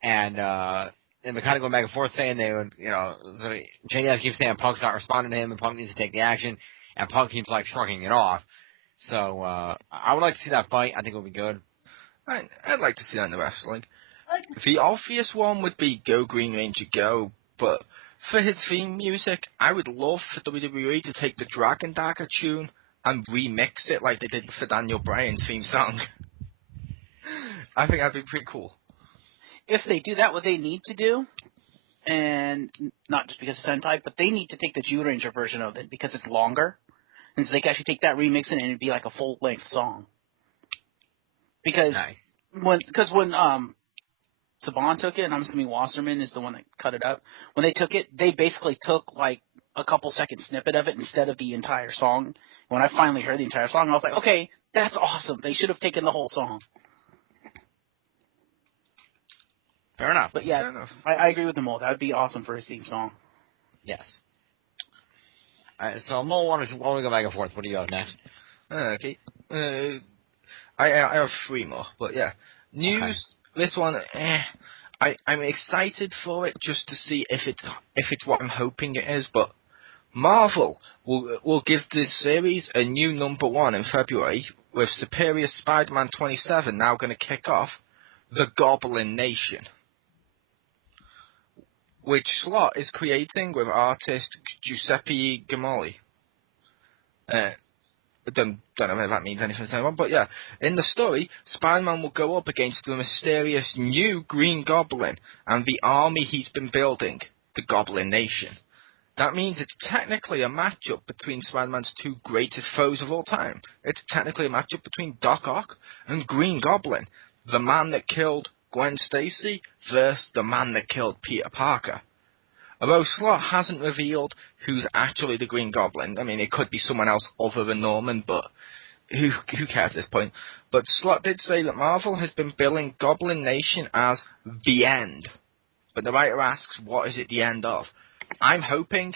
and they're kind of going back and forth, saying they would, so JDS keeps saying Punk's not responding to him, and Punk needs to take the action, and Punk keeps like shrugging it off. So I would like to see that fight. I think it would be good. I'd like to see that in the wrestling. The obvious one would be Go Green Ranger Go, but for his theme music, I would love for WWE to take the Dragon Dagger tune and remix it like they did for Daniel Bryan's theme song. I think that'd be pretty cool. If they do that, what they need to do, and not just because it's Sentai, but they need to take the Jew Ranger version of it because it's longer, and so they can actually take that remix and it'd be like a full-length song. Because when Saban took it, and I'm assuming Wasserman is the one that cut it up. When they took it, they basically took like a couple second snippet of it instead of the entire song. When I finally heard the entire song, I was like, okay, that's awesome. They should have taken the whole song. Fair enough. But yeah, I agree with the Mole. That would be awesome for his theme song. Yes. So Mole, why don't we go back and forth? What do you have next? Okay. I have three more, but yeah. News. Okay. This one, I'm excited for it just to see if it's what I'm hoping it is. But Marvel will give this series a new number 1 in February, with Superior Spider-Man 27 now going to kick off. the Goblin Nation, which Slott is creating with artist Giuseppe Gamoli. I don't know if that means anything to anyone, but yeah. In the story, Spider-Man will go up against the mysterious new Green Goblin and the army he's been building, the Goblin Nation. That means it's technically a matchup between Spider-Man's two greatest foes of all time. It's technically a matchup between Doc Ock and Green Goblin, the man that killed Gwen Stacy versus the man that killed Peter Parker. Although Slott hasn't revealed who's actually the Green Goblin. I mean, it could be someone else other than Norman, but who cares at this point? But Slott did say that Marvel has been billing Goblin Nation as the end. But the writer asks, what is it the end of? I'm hoping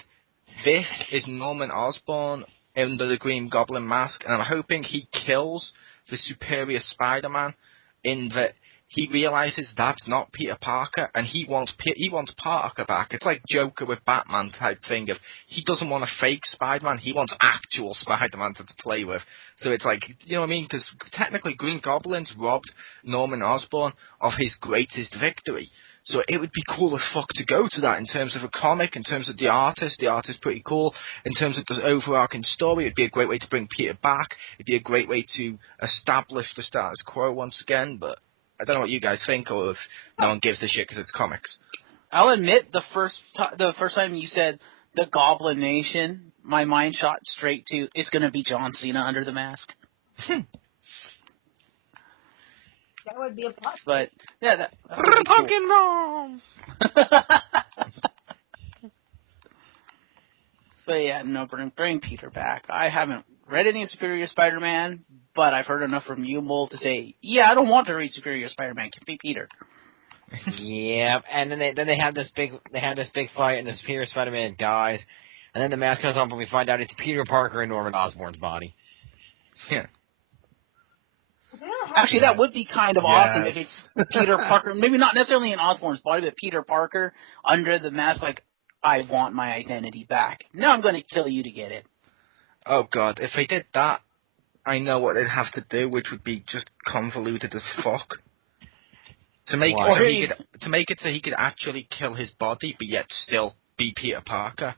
this is Norman Osborn under the Green Goblin mask, and I'm hoping he kills the Superior Spider-Man in that he realizes that's not Peter Parker, and he wants Parker back. It's like Joker with Batman type thing of he doesn't want a fake Spider-Man, he wants actual Spider-Man to play with. So it's like, you know what I mean? Because technically Green Goblin's robbed Norman Osborn of his greatest victory. So it would be cool as fuck to go to that in terms of a comic, in terms of the artist pretty cool. In terms of the overarching story, it'd be a great way to bring Peter back. It'd be a great way to establish the status quo once again, but I don't know what you guys think, or if no one gives a shit because it's comics. I'll admit, the first time you said the Goblin Nation, my mind shot straight to, it's going to be John Cena under the mask. That would be a plot. But, yeah, that would be Pumpkin cool. But, yeah, no, bring Peter back. I haven't read any Superior Spider-Man, but I've heard enough from you, Mole, to say, yeah, I don't want to read Superior Spider-Man. Give me Peter. Yeah, and then they have this big fight, and the Superior Spider-Man dies, and then the mask comes off, and we find out it's Peter Parker in Norman Osborn's body. Yeah. Actually, that would be kind of awesome if it's Peter Parker, maybe not necessarily in Osborn's body, but Peter Parker under the mask, like, I want my identity back. Now I'm going to kill you to get it. Oh god, if they did that, I know what they'd have to do, which would be just convoluted as fuck. To make it so he could actually kill his body, but yet still be Peter Parker,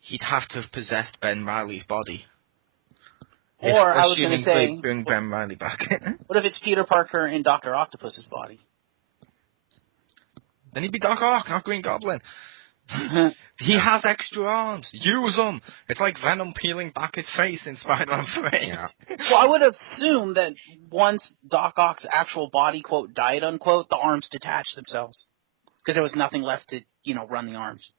he'd have to have possessed Ben Reilly's body. Or I was going to say, bring Ben Reilly back. What if it's Peter Parker in Dr. Octopus's body? Then he'd be Doc Ock, not Green Goblin. He has extra arms. Use them. It's like Venom peeling back his face in Spider-Man 3. Yeah. Well, I would assume that once Doc Ock's actual body, quote, died, unquote, the arms detached themselves. Because there was nothing left to, run the arms.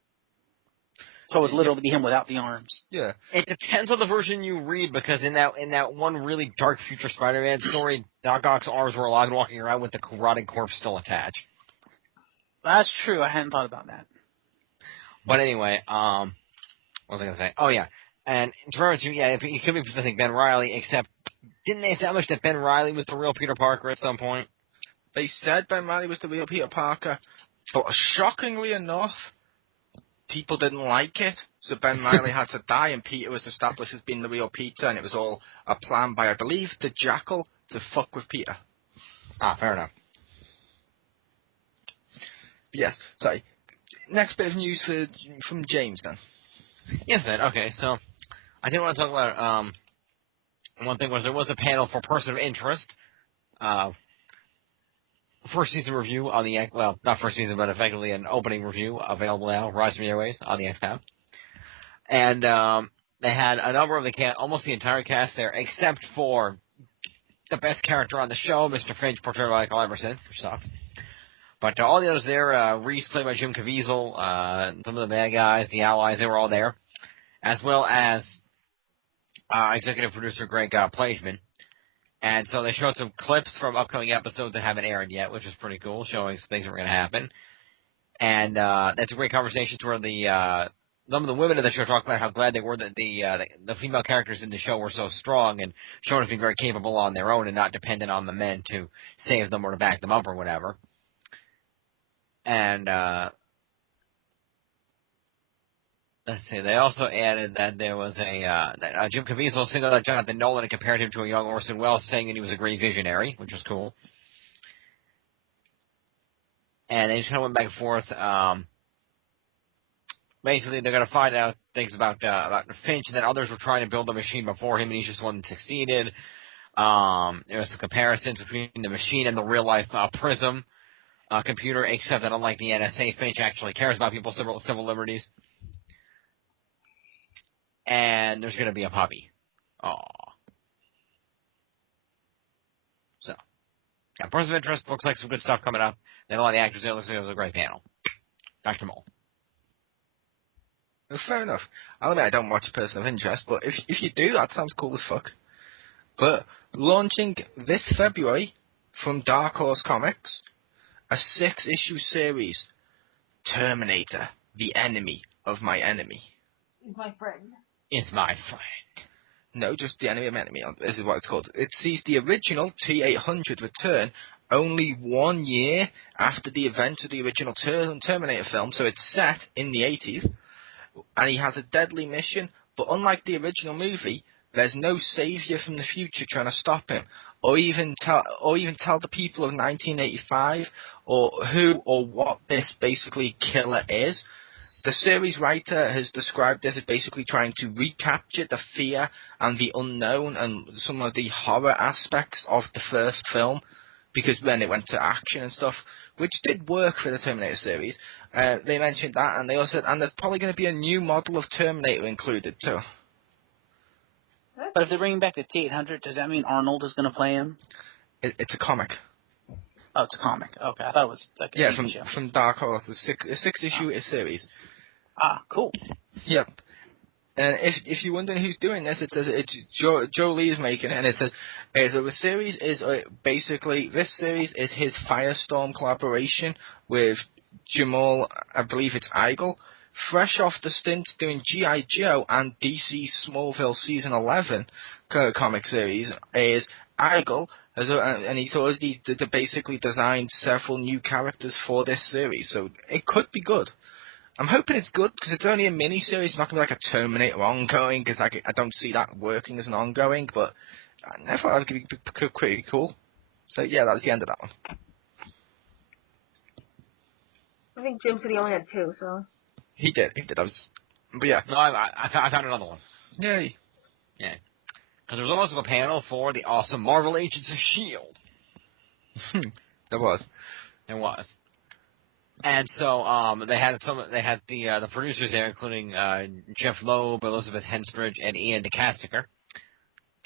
So it would literally be him without the arms. Yeah. It depends on the version you read, because in that one really dark future Spider-Man story, Doc Ock's arms were alive and walking around with the rotting corpse still attached. That's true. I hadn't thought about that. But anyway, what was I going to say? Oh, yeah. And in terms of, he could be possessing Ben Reilly, except didn't they establish that Ben Reilly was the real Peter Parker at some point? They said Ben Reilly was the real Peter Parker, but shockingly enough, people didn't like it, so Ben Reilly had to die, and Peter was established as being the real Peter, and it was all a plan by, I believe, the Jackal to fuck with Peter. Ah, fair enough. Yes, sorry. Next bit of news from James, then. Yes, then. Okay, so I did want to talk about one thing was there was a panel for Person of Interest, first season review on the not first season, but effectively an opening review available now, Rise from the Airways on the Xpound, and they had a number of the cast, almost the entire cast there, except for the best character on the show, Mr. Finch, portrayed by Michael Emerson, which sucked. But all the others there, Reese played by Jim Caviezel, some of the bad guys, the allies, they were all there, as well as executive producer Greg Plageman. And so they showed some clips from upcoming episodes that haven't aired yet, which is pretty cool, showing things that were going to happen. And that's a great conversation where some of the women of the show talked about how glad they were that the female characters in the show were so strong and shown as being very capable on their own and not dependent on the men to save them or to back them up or whatever. And let's see, they also added that there was that Jim Caviezel singled out Jonathan Nolan and compared him to a young Orson Welles, saying that he was a great visionary, which was cool. and they just kind of went back and forth. Basically, they're going to find out things about Finch, and then others were trying to build a machine before him, and he's just one that succeeded. There was some comparisons between the machine and the real-life Prism computer, except that unlike the NSA, Finch actually cares about people's civil liberties. And there's going to be a puppy. Aww. So, yeah, Person of Interest looks like some good stuff coming up. They have a lot of the actors there. It looks like it was a great panel. Back to Mole. Well, fair enough. I'll admit I don't watch Person of Interest, but if you do, that sounds cool as fuck. But launching this February from Dark Horse Comics, a 6-issue series, Terminator, the enemy of my enemy. Is my friend. Is my friend. No, just the enemy of my enemy. This is what it's called. It sees the original T-800 return only 1 year after the event of the original Terminator film, so it's set in the 80s. And he has a deadly mission, but unlike the original movie, there's no savior from the future trying to stop him, or even tell the people of 1985 or who or what this basically killer is. The series writer has described this as basically trying to recapture the fear and the unknown and some of the horror aspects of the first film, because when it went to action and stuff, which did work for the Terminator series. They mentioned that, and they also said, and there's probably going to be a new model of Terminator included too. But if they're bringing back the T-800, does that mean Arnold is going to play him? It's a comic. Oh, it's a comic. Okay, I thought it was like a TV show. From Dark Horse, a six-issue series. Ah, cool. Yep. And if you're wondering who's doing this, it says it's Joe Lee is making it, and it says so the series is basically, this series is his Firestorm collaboration with Jamal, I believe it's Eigel, fresh off the stint doing G.I. Joe and DC Smallville season 11 comic series. Is Eigel and he's already basically designed several new characters for this series, so it could be good. I'm hoping it's good, because it's only a mini-series. It's not going to be like a Terminator ongoing, because I don't see that working as an ongoing, but I thought it would be pretty cool. So, yeah, that was the end of that one. I think Jim said he only had 2, so... He did. But yeah. No, I found another one. Yay. Yeah. Because there was also a panel for the awesome Marvel Agents of S.H.I.E.L.D. There was. And so they had the producers there, including Jeff Loeb, Elizabeth Henstridge, and Ian DeCastecker.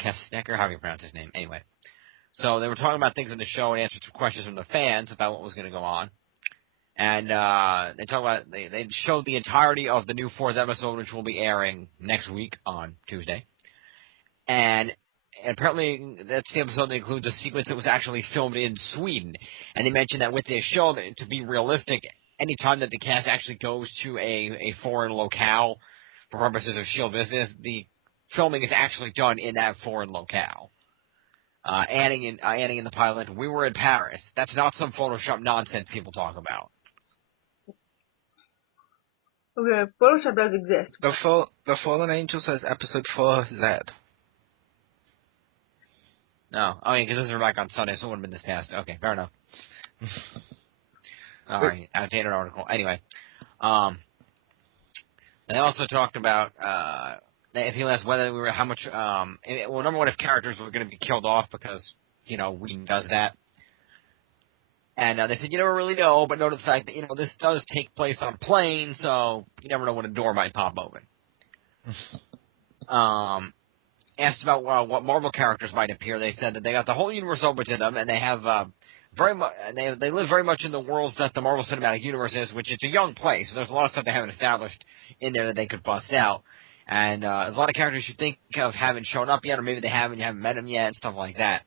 Castecker, how do you pronounce his name? Anyway. So they were talking about things in the show and answered some questions from the fans about what was going to go on. And they showed the entirety of the new 4th episode, which will be airing next week on Tuesday. And apparently that's the episode that includes a sequence that was actually filmed in Sweden. And they mentioned that with this show, that to be realistic, any time that the cast actually goes to a foreign locale for purposes of S.H.I.E.L.D. business, the filming is actually done in that foreign locale. Adding in the pilot, we were in Paris. That's not some Photoshop nonsense people talk about. Okay, Photoshop does exist. The Fallen Angel says episode 4Z. No, I mean, because this is back on Sunday, so it wouldn't have been this past. Okay, fair enough. All right, outdated article. Anyway, they also talked about if you asked whether we were how much. Well, number one, if characters were going to be killed off because Whedon does that, and they said you never really know, but note the fact that this does take place on a plane, so you never know when a door might pop open. Asked about what Marvel characters might appear, they said that they got the whole universe open to them, and they have very much. They live very much in the worlds that the Marvel Cinematic Universe is, which it's a young place. So there's a lot of stuff they haven't established in there that they could bust out, and there's a lot of characters you think of haven't shown up yet, or maybe they haven't, you haven't met them yet, and stuff like that.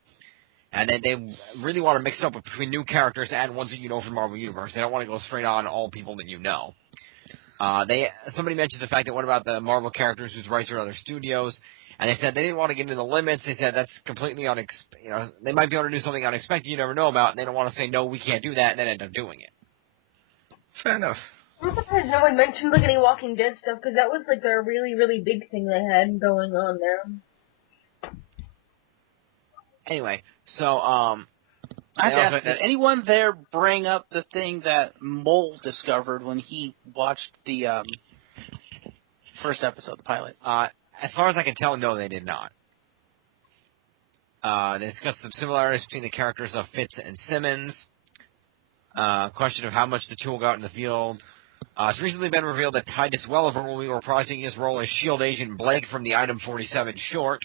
And they really want to mix up between new characters and ones that you know from the Marvel Universe. They don't want to go straight on all people that you know. Somebody mentioned the fact that what about the Marvel characters whose rights are other studios? And they said they didn't want to get into the limits. They said that's completely they might be able to do something unexpected you never know about, and they don't want to say, no, we can't do that, and then end up doing it. Fair enough. I'm surprised no one mentioned any Walking Dead stuff, because that was a really, really big thing they had going on there. Anyway, so I have to ask, did anyone there bring up the thing that Mole discovered when he watched the first episode, the pilot? As far as I can tell, no, they did not. They discussed some similarities between the characters of Fitz and Simmons. Question of how much the two will go out in the field. It's recently been revealed that Titus Welliver will be reprising his role as S.H.I.E.L.D. agent Blake from the Item 47 short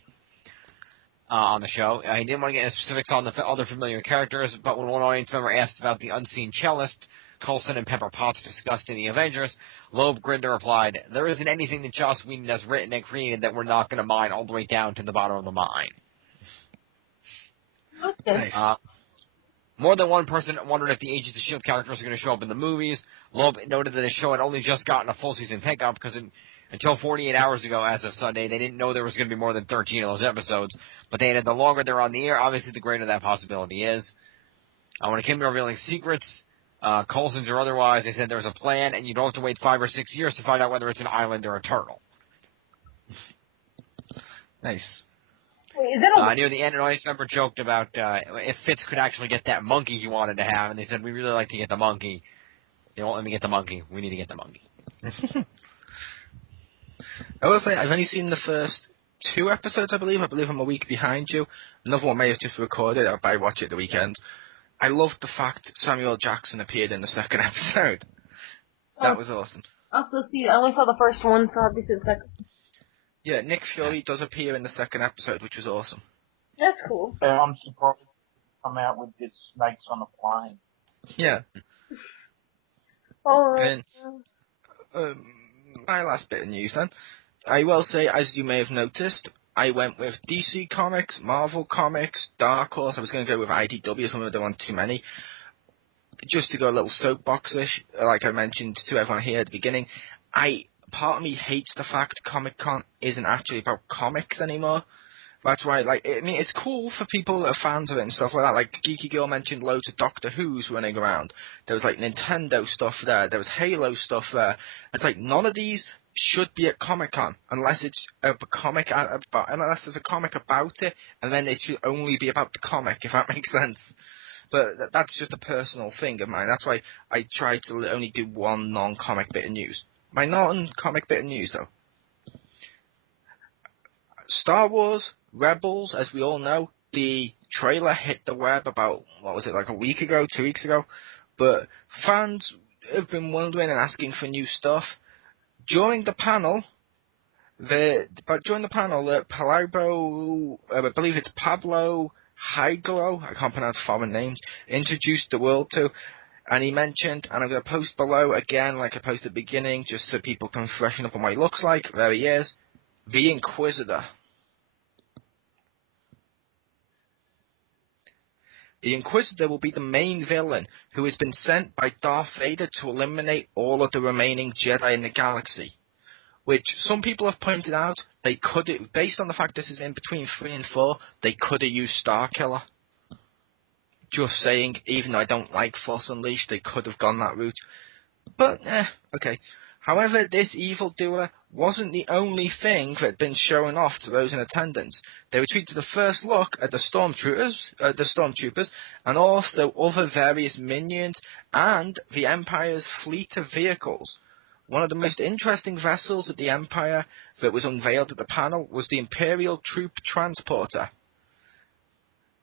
on the show. He didn't want to get into specifics on the other familiar characters, but when one audience member asked about the unseen cellist Coulson and Pepper Potts discussed in the Avengers, Loeb grinned and replied, "There isn't anything that Joss Whedon has written and created that we're not going to mine all the way down to the bottom of the mine." Okay. Nice. More than one person wondered if the Agents of S.H.I.E.L.D. characters are going to show up in the movies. Loeb noted that the show had only just gotten a full season pickup because until 48 hours ago, as of Sunday, they didn't know there was going to be more than 13 of those episodes. But they added the longer they're on the air, obviously the greater that possibility is. When it came to revealing secrets, Coulson's or otherwise, they said there was a plan, and you don't have to wait 5 or 6 years to find out whether it's an island or a turtle. Nice. Near the end, an audience member joked about if Fitz could actually get that monkey he wanted to have, and they said, "We really like to get the monkey. They won't let me get the monkey. We need to get the monkey." I will say, I've only seen the first 2 episodes, I believe. I believe I'm a week behind you. Another one may have just recorded, I watch it the weekend. I loved the fact Samuel Jackson appeared in the second episode. That was awesome. I'll still see it. I only saw the first one, so I'll have to see the second. Yeah, Nick Fury does appear in the second episode, which was awesome. That's cool. I'm surprised to come out with this snakes on a plane. Yeah. Oh. And my last bit of news then. I will say, as you may have noticed, I went with DC Comics, Marvel Comics, Dark Horse. I was going to go with IDW, some of them aren't too many. Just to go a little soapbox-ish, like I mentioned to everyone here at the beginning, part of me hates the fact Comic-Con isn't actually about comics anymore. That's why, it's cool for people that are fans of it and stuff like that. Like, Geeky Girl mentioned loads of Doctor Who's running around. There was, Nintendo stuff there. There was Halo stuff there. It's none of these should be at Comic-Con unless it's unless there's a comic about it, and then it should only be about the comic, if that makes sense. But that's just a personal thing of mine. That's why I try to only do one non-comic bit of news. My non-comic bit of news, though. Star Wars Rebels, as we all know, the trailer hit the web about, a week ago, 2 weeks ago? But fans have been wondering and asking for new stuff. During the panel, Pablo, I believe it's Pablo Hyglo, I can't pronounce foreign names, introduced the world to, and he mentioned, and I'm going to post below again, like I posted at the beginning, just so people can freshen up on what he looks like. There he is, the Inquisitor. The Inquisitor will be the main villain, who has been sent by Darth Vader to eliminate all of the remaining Jedi in the galaxy. Which some people have pointed out, they could, based on the fact this is in between 3 and 4, they could have used Starkiller. Just saying, even though I don't like Force Unleashed, they could have gone that route. But, okay. However, this evildoer wasn't the only thing that had been shown off to those in attendance. They were treated to the first look at the stormtroopers, and also other various minions, and the Empire's fleet of vehicles. One of the most interesting vessels of the Empire that was unveiled at the panel was the Imperial Troop Transporter.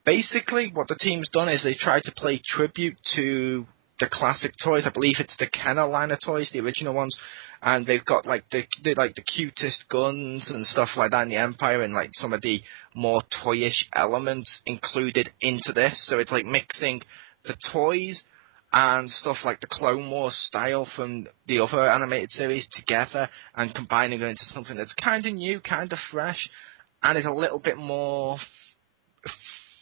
Basically, what the team's done is they tried to pay tribute to the classic toys. I believe it's the Kenner line of toys, the original ones, and they've got the cutest guns and stuff like that in the Empire, and some of the more toyish elements included into this. So it's mixing the toys and stuff like the Clone Wars style from the other animated series together and combining it into something that's kind of new, kind of fresh, and is a little bit more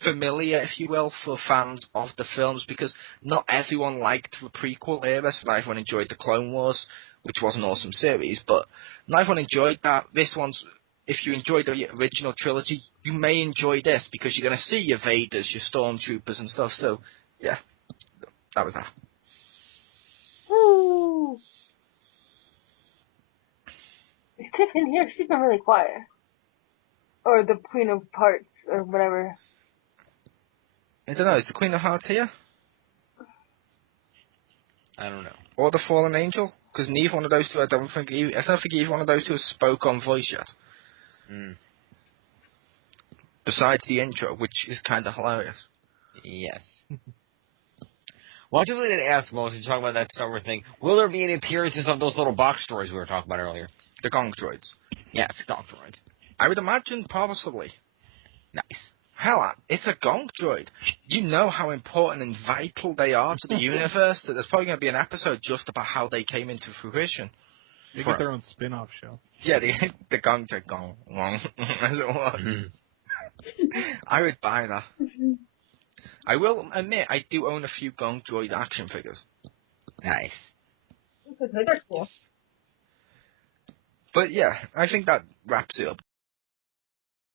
familiar, if you will, for fans of the films, because not everyone liked the prequel era, so not everyone enjoyed the Clone Wars, which was an awesome series, but not everyone enjoyed that. This one's, if you enjoyed the original trilogy, you may enjoy this, because you're going to see your Vaders, your Stormtroopers and stuff, so, yeah. That was that. Woo! Is Tiff in here? She's been really quiet. Or the Queen of Parts, or whatever. I don't know, is the Queen of Hearts here? I don't know. Or the Fallen Angel? Because neither one of those two, I don't think either one of those two has spoke on voice yet. Besides the intro, which is kind of hilarious. Yes. Well, I really didn't ask most, you're talking about that Star Wars thing. Will there be any appearances of those little box stories we were talking about earlier? The Gong Droids. Yes, Gong Droids. I would imagine possibly. Nice. Hell, it's a Gong Droid. You know how important and vital they are to the universe, that there's probably going to be an episode just about how they came into fruition. They get their own spin-off show. Yeah, the Gong Droid Gong. As it was. I would buy that. I will admit, I do own a few Gong Droid action figures. Nice. They're cool. But yeah, I think that wraps it up.